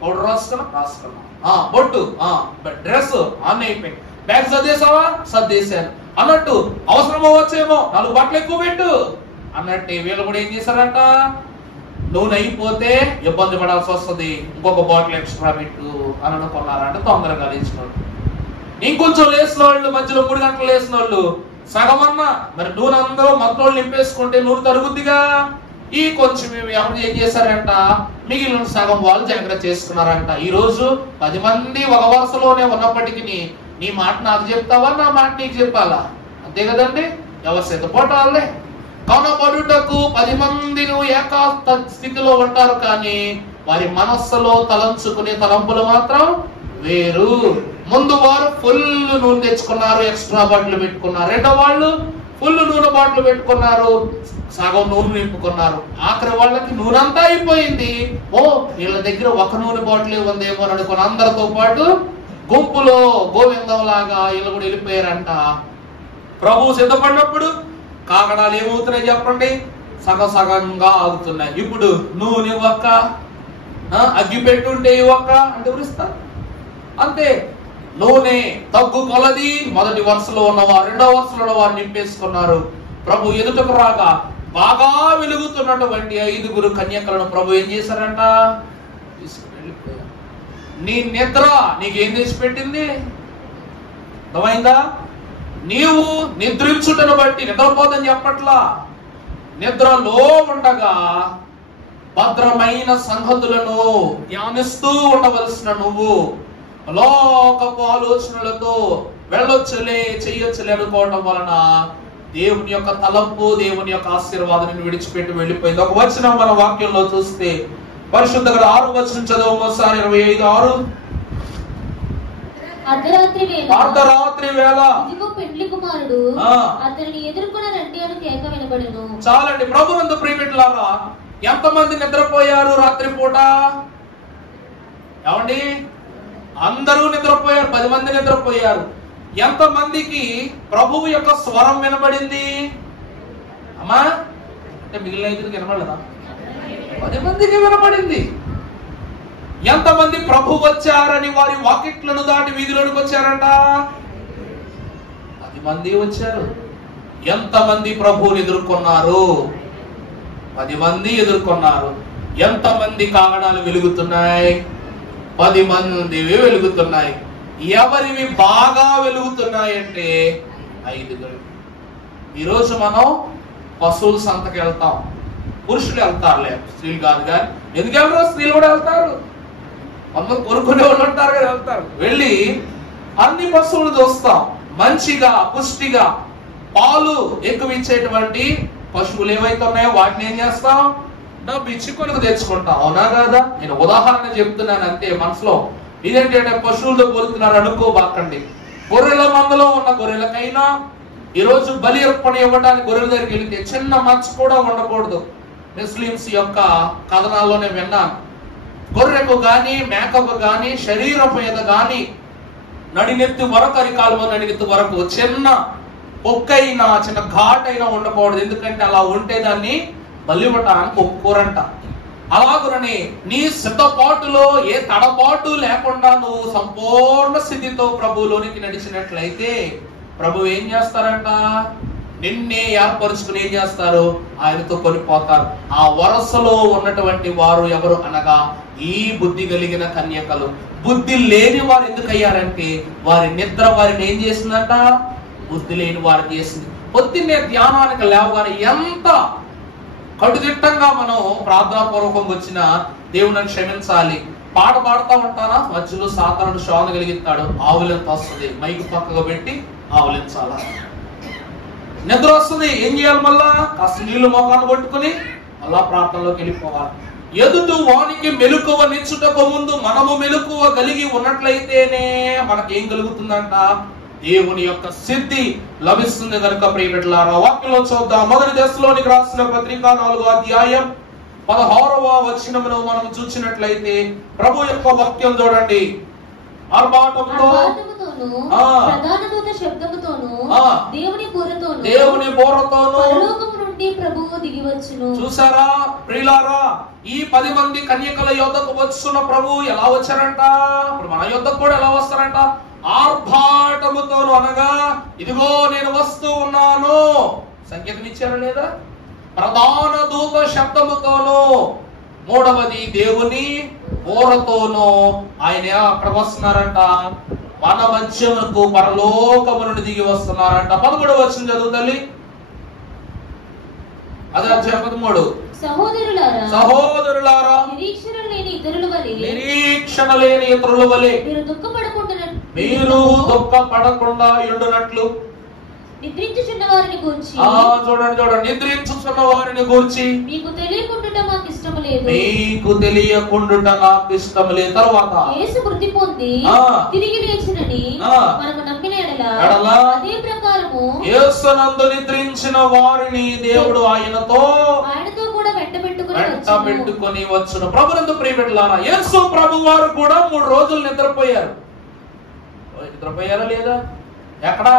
పౌడర్ రాసుకున్నా, బొట్టు, డ్రెస్ ఆన్ అయిపోయింది, బ్యాగ్ సర్దేశావా? సర్దేశాను అన్నట్టు. అవసరం అవ్వచ్చేమో 4 బట్టలు ఎక్కువ పెట్టు అన్నట్టు వీళ్ళు కూడా ఏం చేశారంట? నూనె అయిపోతే ఇబ్బంది పడాల్సి వస్తుంది, ఇంకొక బాటిల్ ఎక్స్ట్రా పెట్టు అని అనుకున్నారంటే తొందరగా లేచినోళ్ళు. ఇంకొంచెం లేచిన వాళ్ళు, మధ్యలో 3 గంటలు లేచిన వాళ్ళు సగమన్నా మరి నూనె అందరూ మొత్తం నింపేసుకుంటే నూనె తరుగుద్దిగా. ఈ కొంచెం ఎవరు ఏం చేశారంట, మిగిలిన సగం వాళ్ళు జాగ్రత్త చేసుకున్నారంట. ఈ రోజు 10 మంది ఒక వరుసలోనే ఉన్నప్పటికీ నీ మాట నాకు చెప్తావా, నా మాట నీకు చెప్పాలా? అంతే కదండి, ఎవరు సిద్ధపడాలే. కనబడుటకు 10 మంది ఏకా స్థితిలో ఉంటారు, కానీ వారి మనస్సులో తలంచుకునే తలంపులు మాత్రం వేరు. ముందు వారు ఫుల్ నూనె తెచ్చుకున్నారు, ఎక్స్ట్రా బాటిల్ పెట్టుకున్నారు. రెండో వాళ్ళు ఫుల్ నూనె బాటిల్ పెట్టుకున్నారు, సగం నూనె నింపుకున్నారు. ఆఖరి వాళ్ళకి నూనె అంతా అయిపోయింది. ఓ వీళ్ళ దగ్గర ఒక నూనె బాటిల్ ఉందేమో అని అనుకుని అందరితో పాటు గుంపులో గోవిందం లాగా వీళ్ళు కూడా వెళ్ళిపోయారంట. ప్రభు సిద్ధపడినప్పుడు కాకడాలు ఏమవుతున్నాయి చెప్పండి, సగం సగంగా ఆగుతున్నాయి. ఇప్పుడు నూనె ఒక్క, అగ్గి పెట్టుంటే ఒక్క అంటే ఉరిస్తారు అంతే. నూనె తగ్గు కొలది మొదటి వరుసలో ఉన్నవారు, రెండవ వరుసలో ఉన్నవారు నింపేసుకున్నారు. ప్రభు ఎదుటకు రాగా బాగా వెలుగుతున్నటువంటి 5 కన్యకలను ప్రభు ఏం చేశారంట, తీసుకువెళ్ళిపోయారు. నీ నిద్ర నీకేం చేసి పెట్టింది అర్థమైందా? నీవు నిద్రించుటను బట్టి నిద్రపోదని చెప్పట్లా, నిద్రలో ఉండగా భద్రమైన సంగతులను ధ్యానిస్తూ ఉండవలసిన నువ్వు లోకపు ఆలోచనలతో వెళ్ళొచ్చులే చెయ్యొచ్చులే అనుకోవటం వలన దేవుని యొక్క తలంపు, దేవుని యొక్క ఆశీర్వాదాన్ని విడిచిపెట్టి వెళ్ళిపోయింది. ఒక వచనం మన వాక్యంలో చూస్తే పరిశుద్ధ 6వ వచనం చదువు ఒకసారి. 25:6. అర్ధరాత్రి వేళ పెండ్లి కుమారుడు అతనిని ఎదుర్కొని రండి అని కేక వినబడెను. చాలండి. ప్రభునందు ప్రియమిత్రులారా, ఎంతమంది నిద్రపోయారు రాత్రి పూట? ఏమండి, అందరూ నిద్రపోయారు. 10 మంది నిద్రపోయారు. ఎంతమందికి ప్రభువు యొక్క స్వరం వినబడింది అమ్మా? అంటే మిగిలిన 5కి వినబడలేదా? 10 మందికి వినబడింది. ఎంతమంది ప్రభు వచ్చారని వారి వాకిట్లను దాటి వీధిలోకి వచ్చారంట? 10 మంది వచ్చారు. ఎంతమంది ప్రభువుని ఎదుర్కొన్నారు? 10 మంది ఎదుర్కొన్నారు. ఎంతమంది కాగడాలు వెలుగుతున్నాయి? 10 మంది వెలుగుతున్నాయి. ఎవరివి బాగా వెలుగుతున్నాయంటే 5. ఈరోజు మనం పశువుల సంతకి వెళ్తాం, పురుషులు వెళ్తారులే, స్త్రీలు కాదు. కానీ ఎందుకు వెళ్తారు? స్త్రీలు కూడా వెళ్తారు, కొందరు కొనుక్కునే వాళ్ళు ఉంటారు కదా, వెళ్తారు. వెళ్ళి అన్ని పశువులు చూస్తాం. మంచిగా పుష్టిగా పాలు ఎక్కువ ఇచ్చేటువంటి పశువులు ఏవైతే ఉన్నాయో వాటిని ఏం చేస్తాం? డబ్బు ఇచ్చి కొనుక్కు తెచ్చుకుంటాం. అవునా కదా? నేను ఉదాహరణ చెప్తున్నాను అంతే. మనసులో ఇదేంటంటే పశువులతో పోలుతున్నారు అనుకోబాకండి. గొర్రెల మందలో ఉన్న గొర్రెలకైనా ఈరోజు బలి అర్పణ ఇవ్వడానికి గొర్రెల దగ్గరికి వెళితే చిన్న మచ్చ కూడా ఉండకూడదు. ముస్లిమ్స్ యొక్క కథనాల్లోనే విన్నాను. గొర్రెకు గాని మేకకు గాని శరీరం మీద గాని నడినెత్తి వరకు, అరికాలు నడినెత్తి వరకు చిన్న పొక్కైనా చిన్న ఘాటైనా ఉండకూడదు. ఎందుకంటే అలా ఉంటే దాన్ని బలివ్వటానికి ఒప్పుకోరంట. అలాగునని నీ సిద్ధపాటులో ఏ తడబాటు లేకుండా నువ్వు సంపూర్ణ స్థితితో ప్రభువులోనికి నడిచినట్లయితే ప్రభు ఏం చేస్తారంట? నిన్నే ఏర్పరుచుకుని ఏం చేస్తారు? ఆయనతో కొనిపోతారు. ఆ వరసలో ఉన్నటువంటి వారు ఎవరు అనగా ఈ బుద్ధి కలిగిన కన్యకలు. బుద్ధి లేని వారు ఎందుకు అయ్యారంటే వారి నిద్ర వారిని ఏం చేసిందంట? బుద్ధి లేని వారు చేసింది. పొద్దున్నే ధ్యానానికి లేవగానే ఎంత కటుదిట్టంగా మనం ప్రార్థనాపూర్వకంగా వచ్చిన దేవుని క్షమించాలి. పాట పాడుతూ ఉంటారా, మధ్యలో సాతానుడు శోధన కలిగిస్తాడు, ఆవులెంత వస్తుంది, మైకు పక్కగా పెట్టి ఆవులించాలా. నిద్ర వస్తుంది, ఏం చేయాలి? మళ్ళా కాస్త నీళ్లు మొఖాన్ని పట్టుకుని మళ్ళా ప్రార్థనలోకి వెళ్ళిపోవాలి. ఎదుటి వానికి మెలకువ నిచ్చుటకు ముందు మనము మెలకువ కలిగి ఉన్నట్లయితేనే మనకేం కలుగుతుందంట? దేవుని యొక్క సిద్ధి లభిస్తుంది. కనుక ప్రియమిత్రులారా, వాక్యంలో చూద్దాం. మొదటి దశలోనికి రాసిన పత్రిక 4వ అధ్యాయం 16వ వచనమును మనం చూసినట్లయితే ప్రభు యొక్క వాక్యం చూడండి. ఆర్భాటముతో ప్రధాన దూత శబ్దముతోను దేవుని బోరతోను పరలోకము నుండి ప్రభువు దిగి వచ్చును. చూసారా ప్రియులారా, ఈ 10 మంది కన్యకల యొద్దకు వచ్చున్న ప్రభువు ఎలా వచ్చారంట? ఇప్పుడు మన యొద్దకు కూడా ఎలా వస్తారంట? ఆర్భాటముతోను, అనగా ఇదిగో నేను వస్తూ ఉన్నాను సంకేతం ఇచ్చారా లేదా? ప్రధాన దూత శబ్దముతోను మూడవది దేవుని బోరతోనూ ఆయన అక్కడ వస్తున్నారంట, మన మధ్యమునకు పరలోకము నుండి దిగి వస్తున్నారంట. 11వ వచనం చదువు తల్లి. అదే 13. సహోదరులారా నిరీక్షణ లేని ఇతరుల వలె మీరు దుఃఖపడకుండా ఉండునట్లు నిద్రించుచున్న వారిని గూర్చి చూడండి నిద్రించుచున్న వారిని గూర్చి మీకు తెలియకుండుట మాకు ఇష్టము లేదు. తర్వాత యేసు మృతి పొంది తిరిగి లేచినని మనము నమ్మిన ఎడల అదే ప్రకారము యేసునందు నిద్రించిన వారిని దేవుడు ఆయనతో కూడా వెంటబెట్టుకొని వచ్చును. ప్రభునందు ప్రియబిడ్డలారా, యేసు ప్రభు వారు కూడా 3 రోజులు నిద్రపోయారు. నిద్రపోయారా లేదా? ఎక్కడా?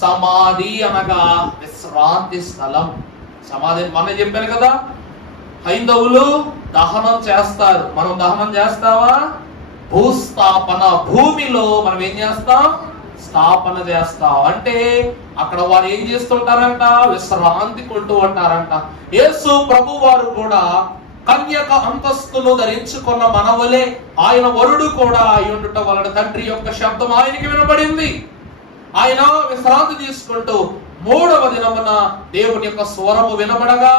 సమాధి అనగా విశ్రాంతి స్థలం. సమాధి మన చెప్పాను కదా, హైందవులు దహనం చేస్తారు. మనం దహనం చేస్తావా? భూస్థాపన, భూమిలో మనం ఏం చేస్తాం? స్థాపన చేస్తాం. అంటే అక్కడ వారు ఏం చేస్తుంటారంట? విశ్రాంతి కొంటూ ఉంటారంట. యేసు ప్రభు వారు కూడా కన్యక అంతస్తును ధరించుకున్న మనవలే ఆయన వరుడు కూడా అయ్యుండుట వలన తండ్రి యొక్క శబ్దం ఆయనకి వినబడింది. ఆయన విశ్రాంతి తీసుకుంటూ 3వ దినమున దేవుని యొక్క స్వరము వినబడగా,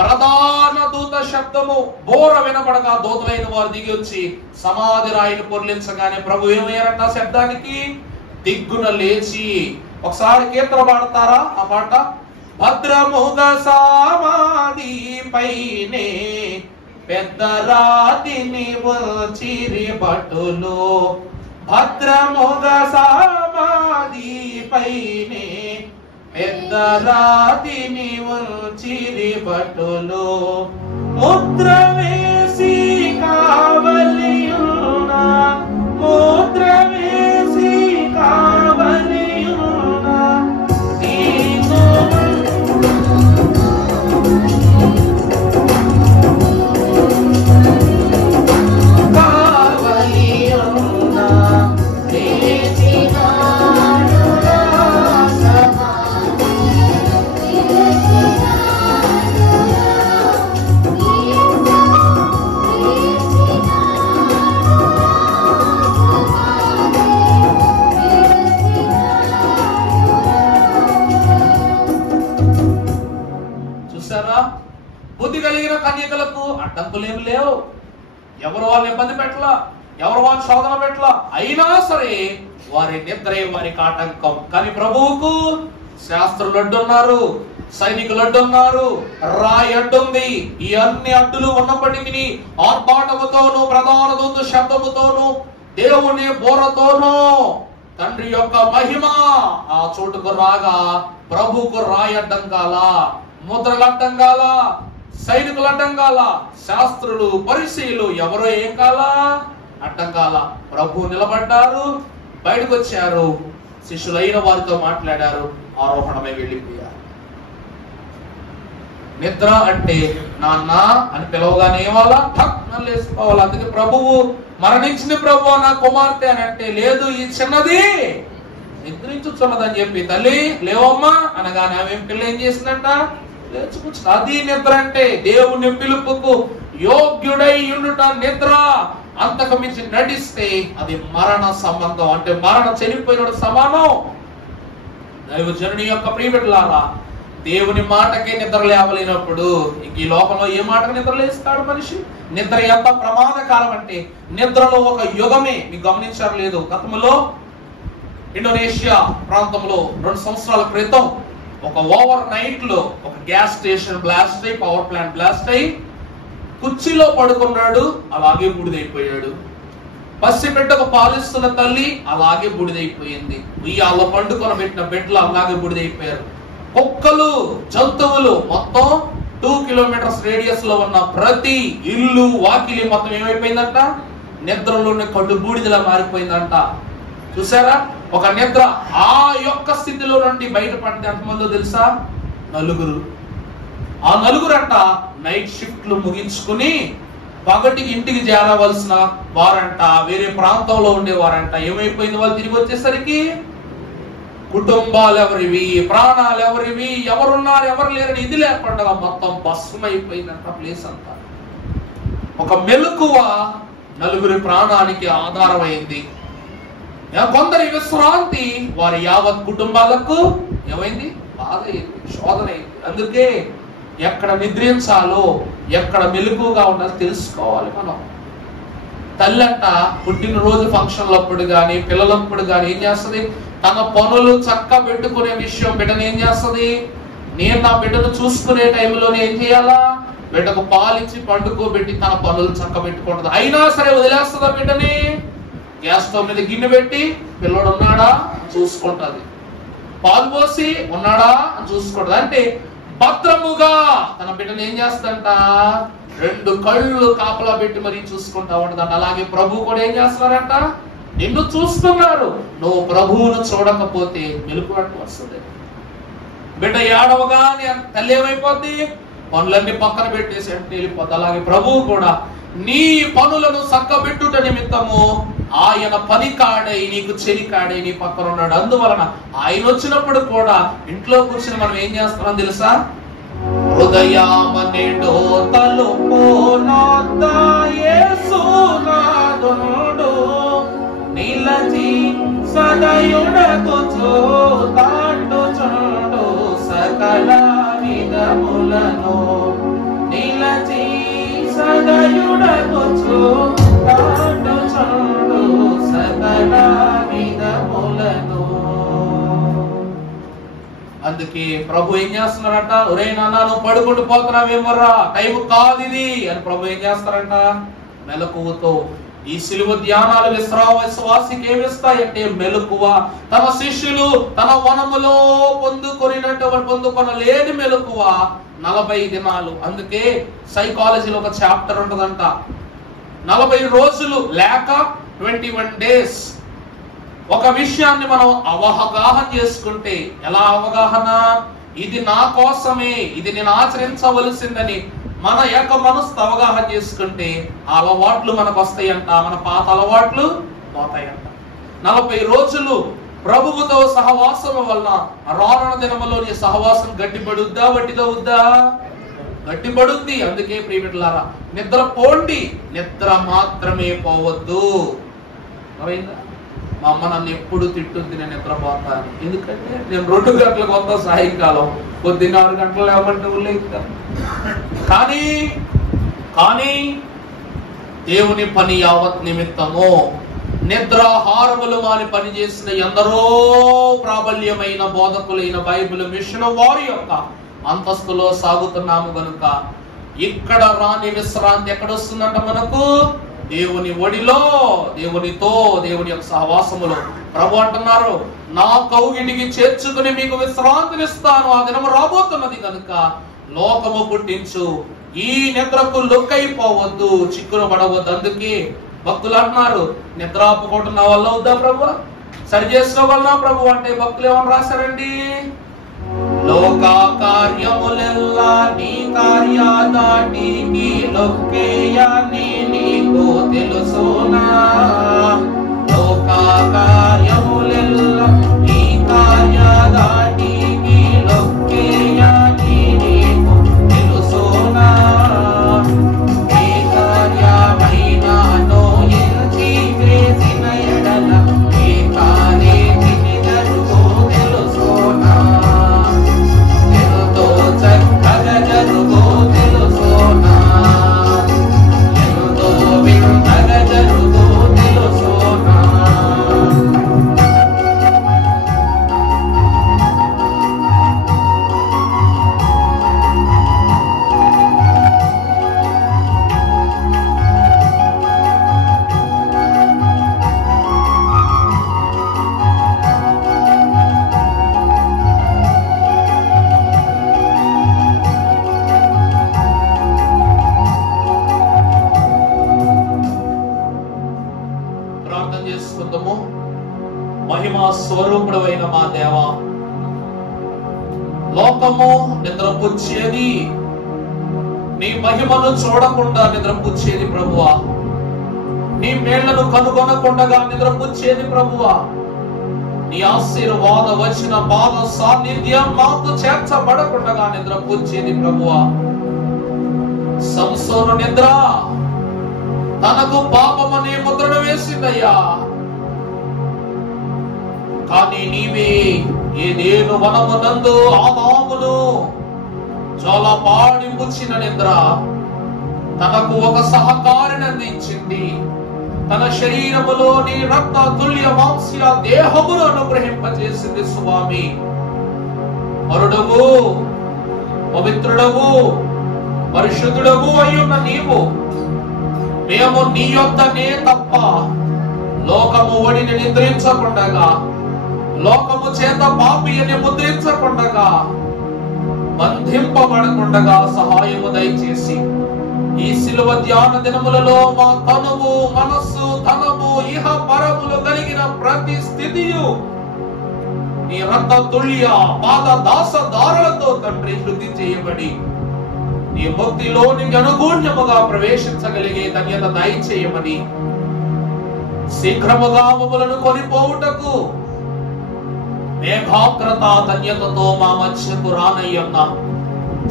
ప్రధాన దూత శబ్దము బోర వినబడగా, దూతలైన వారు దిగి వచ్చి సమాధి రాయిని పొర్లించగానే ప్రభు ఏమయ్యారంట? శబ్దానికి దిగ్గున లేచి. ఒకసారి కీర్తన పాడతారా ఆ పాట? భద్రముగా సమాధి పైనే పెద్ద రాతిని వచ్చిరి భటులు, భద్రముగా సమాధి పైనే పెద్ద రాతిని వచ్చిరి భటులు, ముద్ర వేసి కావలియున్నా, ముద్ర వేసి కావలియున్నా, బుద్ధి కలిగిన కన్యకలకు అడ్డంకులేమి లేవు. ఎవరు వాళ్ళని ఇబ్బంది పెట్టలా, ఎవరు వాళ్ళని శోధన పెట్టలా. అయినా సరే వారి నిద్రే వారికి ఆటంకం. కానీ ప్రభువుకు శాస్త్రులు అడ్డున్నారు, సైనికులు అడ్డున్నారు, రాయి అడ్డుంది. ఈ అన్ని అడ్డులు ఉన్నప్పటికీ ఆర్భాటముతోనూ ప్రధాన దూత శబ్దముతోనూ దేవుని బోరతోనూ తండ్రి యొక్క మహిమ ఆ చోటుకు రాగా ప్రభువుకు రాయి అడ్డం కాల, ముద్రలు అడ్డం కాల, సైనికులు అడ్డం కాల, శాస్త్రులు పరిశీలు ఎవరో ఏం కాల అడ్డం కాల. ప్రభు నిలబడ్డారు, బయటకు వచ్చారు, శిష్యులైన వారితో మాట్లాడారు, ఆరోహణమై వెళ్ళిపోయారు. నిద్ర అంటే నాన్న అని పిలవగానే ఏవాలా ఠక్ నల్లేసుకోవాలి. అందుకే ప్రభువు మరణించిన ప్రభు నా కుమార్తె అని అంటే లేదు, ఈ చిన్నది నిద్రించుచున్నదని చెప్పి తల్లి లేవమ్మా అనగానే ఆమె పిల్ల ఏం చేసిందంట? లేచుకూర్చుంది. అది నిద్ర అంటే దేవుని పిలుపుకు యోగ్యుడై ఉండుట నిద్ర. అంతకు మించి నడిస్తే అది మరణ సంబంధం, అంటే మరణ చనిపోయిన సమానం. దైవజనుని యొక్క ప్రియబిడ్డలారా, దేవుని మాటకే నిద్ర లేవలేనప్పుడు ఇంక ఈ లోకంలో ఏ మాటకు నిద్ర లేస్తాడు మనిషి? నిద్ర ఎంత ప్రమాదకరం అంటే నిద్రలో ఒక యుగమే. మీకు గమనించారు లేదు, గతంలో ఇండోనేషియా ప్రాంతంలో 2 సంవత్సరాల క్రితం ఒక ఓవర్ నైట్ లో ఒక గ్యాస్ స్టేషన్ బ్లాస్ట్ అయి, పవర్ ప్లాంట్ బ్లాస్ట్ అయి కుర్చీలో పడుకున్నాడు, అలాగే బూడిదైపోయాడు. పసిబిడ్డకు పాలిస్తున్న తల్లి అలాగే బూడిదైపోయింది. ఉయ్యాలో పండుకొని పెట్టిన బిడ్డలు అలాగే బూడిదైపోయారు. కుక్కలు, జంతువులు మొత్తం 2 కిలోమీటర్స్ రేడియస్ లో ఉన్న ప్రతి ఇల్లు, వాకిలి మొత్తం ఏమైపోయిందంట? నిద్రలోనే కడు బూడిదలా మారిపోయిందంట. చూసారా? ఒక నిద్ర ఆ యొక్క స్థితిలో నుండి బయటపడితే ఎంతమందో తెలుసా? 4. ఆ 4 అంట నైట్ షిఫ్ట్లు ముగించుకుని పగటికి ఇంటికి చేరవలసిన వారంట, వేరే ప్రాంతంలో ఉండేవారంట. ఏమైపోయింది వాళ్ళు తిరిగి వచ్చేసరికి? కుటుంబాలు ఎవరివి, ప్రాణాలు ఎవరివి, ఎవరున్నారు ఎవరు లేరని ఇది లేకుండా మొత్తం భస్మైపోయిందంట ప్లేస్ అంతా. ఒక మెలకువ నలుగురి ప్రాణానికి ఆధారమైంది. కొందరి విశ్రాంతి వారి యావత్ కుటుంబాలకు ఏమైంది? బాధ అయింది, శోధన అయింది. అందుకే ఎక్కడ నిద్రించాలో, ఎక్కడ మెలకుగా ఉండాలో తెలుసుకోవాలి మనం. తల్లంట పుట్టినరోజు ఫంక్షన్లప్పుడు కానీ పిల్లలప్పుడు కానీ ఏం చేస్తుంది? తన పనులు చక్క పెట్టుకునే విషయం బిడ్డను ఏం చేస్తుంది? నేను నా బిడ్డను చూసుకునే టైంలోనే ఏం చేయాలా? బిడ్డకు పాలిచ్చి పండుకోబెట్టి తన పనులు చక్క పెట్టుకుంటుంది. అయినా సరే వదిలేస్తుందా బిడ్డని? గ్యాస్ స్టవ్ మీద గిన్నె పెట్టి పిల్లడు ఉన్నాడా చూసుకుంటుంది, పాలు పోసి ఉన్నాడా అని చూసుకుంటుంది. అంటే భద్రముగా తన బిడ్డను ఏం చేస్తుందంట? 2 కళ్ళు కాపలా పెట్టి మరీ చూసుకుంటా ఉంటుందంట. అలాగే ప్రభు కూడా ఏం చేస్తున్నారంట? నిన్ను చూస్తున్నారు. నువ్వు ప్రభువును చూడకపోతే మెలుకు అంటూ వస్తుంది. బిడ్డ ఏడవగానే తల్లి ఏమైపోద్ది? పనులన్నీ పక్కన పెట్టేసి అంటే వెళ్ళిపోద్ది. అలాగే ప్రభువు కూడా నీ పనులను చక్కబెట్టుట నిమిత్తము ఆయన పని కాడై నీకు చెరి కాడై నీ పక్కన ఉన్నాడు. అందువలన ఆయన వచ్చినప్పుడు కూడా ఇంట్లో కూర్చొని మనం ఏం చేస్తున్నాం తెలుసా? హృదయామనిడో తలుపు నొద్ద యేసునాథుడు నిలచి సదయుడకు చూతాండుచుండు సకల విధములను నిలచి సదయుడకు చూతాండుచుండు సకల విధములను. అందుకే ప్రభు ఏం చేస్తున్నారంట? ఒరే నాన్న నువ్వు పడుకుంటూ పోతున్నావేమోరా, టైం కాదు ఇది అని ప్రభు ఏం చేస్తారంట? మెలకువతో. ఈ సిలువ ధ్యానాలు విశ్వాసికి ఏమిస్తాయంటే మెలకువ. తన శిష్యులు తన వనములో పొందుకొనలేని మెలకువ 40 దినాలు. అందుకే సైకాలజీలో ఒక చాప్టర్ ఉంటదంట, 40 రోజులు లేక 21 days. ఒక విషయాన్ని మనం అవగాహన చేసుకుంటే ఎలా అవగాహన? ఇది నా కోసమే, ఇది నేను ఆచరించవలసిందని మన యొక్క మనసు అవగాహన చేసుకుంటే ఆ అలవాట్లు మనకు వస్తాయంట, మన పాత అలవాట్లు పోతాయంట. 40 రోజులు ప్రభువుతో సహవాసం వల్ల రానున్న దినములోని సహవాసం గట్టిపడుద్దా వట్టిదవుద్దా? గట్టిపడుద్ది. అందుకే ప్రియమిత్రులారా నిద్ర పోండి, నిద్ర మాత్రమే పోవద్దు. అయిందా? మా అమ్మ నన్ను ఎప్పుడు తిట్టుద్ది నేను నిద్రపోతాను. ఎందుకంటే నేను 2 గంటలకు వస్తా సాయంకాలం, పొద్దున్న 6 గంటలు లేవమంటే ఉల్లేస్తాను. కానీ దేవుని పని యావత్ నిమిత్తము నిద్రాహారములు మాని పని చేసిన ఎందరో ప్రాబల్యమైన బోధకులైన బైబిల్ మిషన్ వారి యొక్క అంతస్తులో సాగుతున్నాము గనుక ఇక్కడ రాని విశ్రాంతి ఎక్కడొస్తుందంట మనకు? దేవుని ఒడిలో, దేవునితో, దేవుని యొక్క సహవాసములో. ప్రభు అంటున్నారు, నా కౌగిటికి చేర్చుకుని మీకు విశ్రాంతినిస్తాను, ఆ దినము రాబోతున్నది కనుక లోకము పుట్టించు, ఈ నిద్రకు లొక్కైపోవద్దు, చిక్కున పడవద్దు. అందుకే భక్తులు అంటున్నారు, నిద్ర ఆపుకోవటం నా వల్ల అవుద్దా ప్రభు? సరి చేసుకోగలనా ప్రభు అంటే భక్తులు ఏమని రాశారండి? లోక కార్యములెల్లా నీ కార్యాదాటికి లొక్కేయని నీకు తెలుసునా? లోక కార్యములెల్లా నీ కార్యాదాటికి లొక్కేయని నీకు తెలుసునా? ఏ కార్యమైనానో ఎంచి వేసిన ఎడల ఏ కార్యమిని జరుగో తెలుసునా? మహిమా స్వరూపుడైన మా దేవా, లోకము నిద్రపుచ్చేది, నీ మహిమను చూడకుండా నిద్రపుచ్చేది ప్రభువా, నీ మేళ్లను కనుగొనకుండా నిద్రపుచ్చేది ప్రభువా, నీ ఆశీర్వాద వచ్చిన పాద సాన్నిధ్యం మాకు చేర్చబడకుండా నిద్ర కూర్చేది ప్రభువా. సంసోను నిద్ర తనకు పాపమనే ముద్రను వేసిందయ్యా. కానీ నీవే ఏదేను వనమునందు ఆదామును చాలా పాడింపుచ్చిన నిద్ర తనకు ఒక సహకారిని అందించింది. తన శరీరములో నీ రక్త తుల్య మాంస్య దేహమును అనుగ్రహింపజేసింది. స్వామి, పరుడవు, పవిత్రుడవు, పరిశుద్ధుడవు అయ్యున్న నీవు మేము నీ యొద్దనే తప్ప లోకము ఒడిని నిద్రించకుండగా, లోకము చేత పాపి అని ముద్రించకుండగా, బంధింపబడకుండగా సహాయము దయచేసి ఈ శిలువ ధ్యాన దినములలో మా తనువు, మనస్సు, ధనము, ఇహ పరములు కలిగిన ప్రతి స్థితియు నీ రక్త తుల్య పాద దాస దారులతో తండ్రి శుద్ధి చేయబడి నీ భక్తిలోనికి అనుగుణ్యముగా ప్రవేశించగలిగే ధన్యత దయచేయమని, శీఘ్రముగా మమ్మలను కొనిపోవుటకు మేఘాగ్రత ధన్యతతో మా మధ్యకు రానయ్యన్న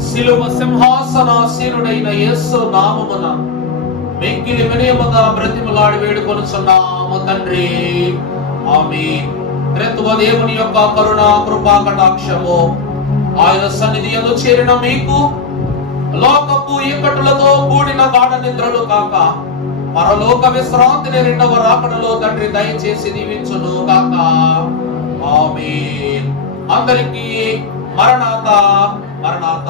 శిలువ సింహాసనాసీనుడైన యేసు నామమున మిక్కిలి వినయముగా బ్రతిమలాడి వేడుకొనుచున్నాము తండ్రి. ఆమేన్. త్రిత్వ దేవుని యొక్క కరుణ, కృపా, కటాక్షము ఆయన సన్నిధి యందు చేరిన మీకు లోకపు ఇక్కటులతో కూడిన గాఢ నిద్రలు కాక పరలోక విశ్రాంతిని రెండవ రాకడలో తండ్రి దయచేసి దీవించును కాక. ఆమేన్. అందరికీ మరణాత మరణాత.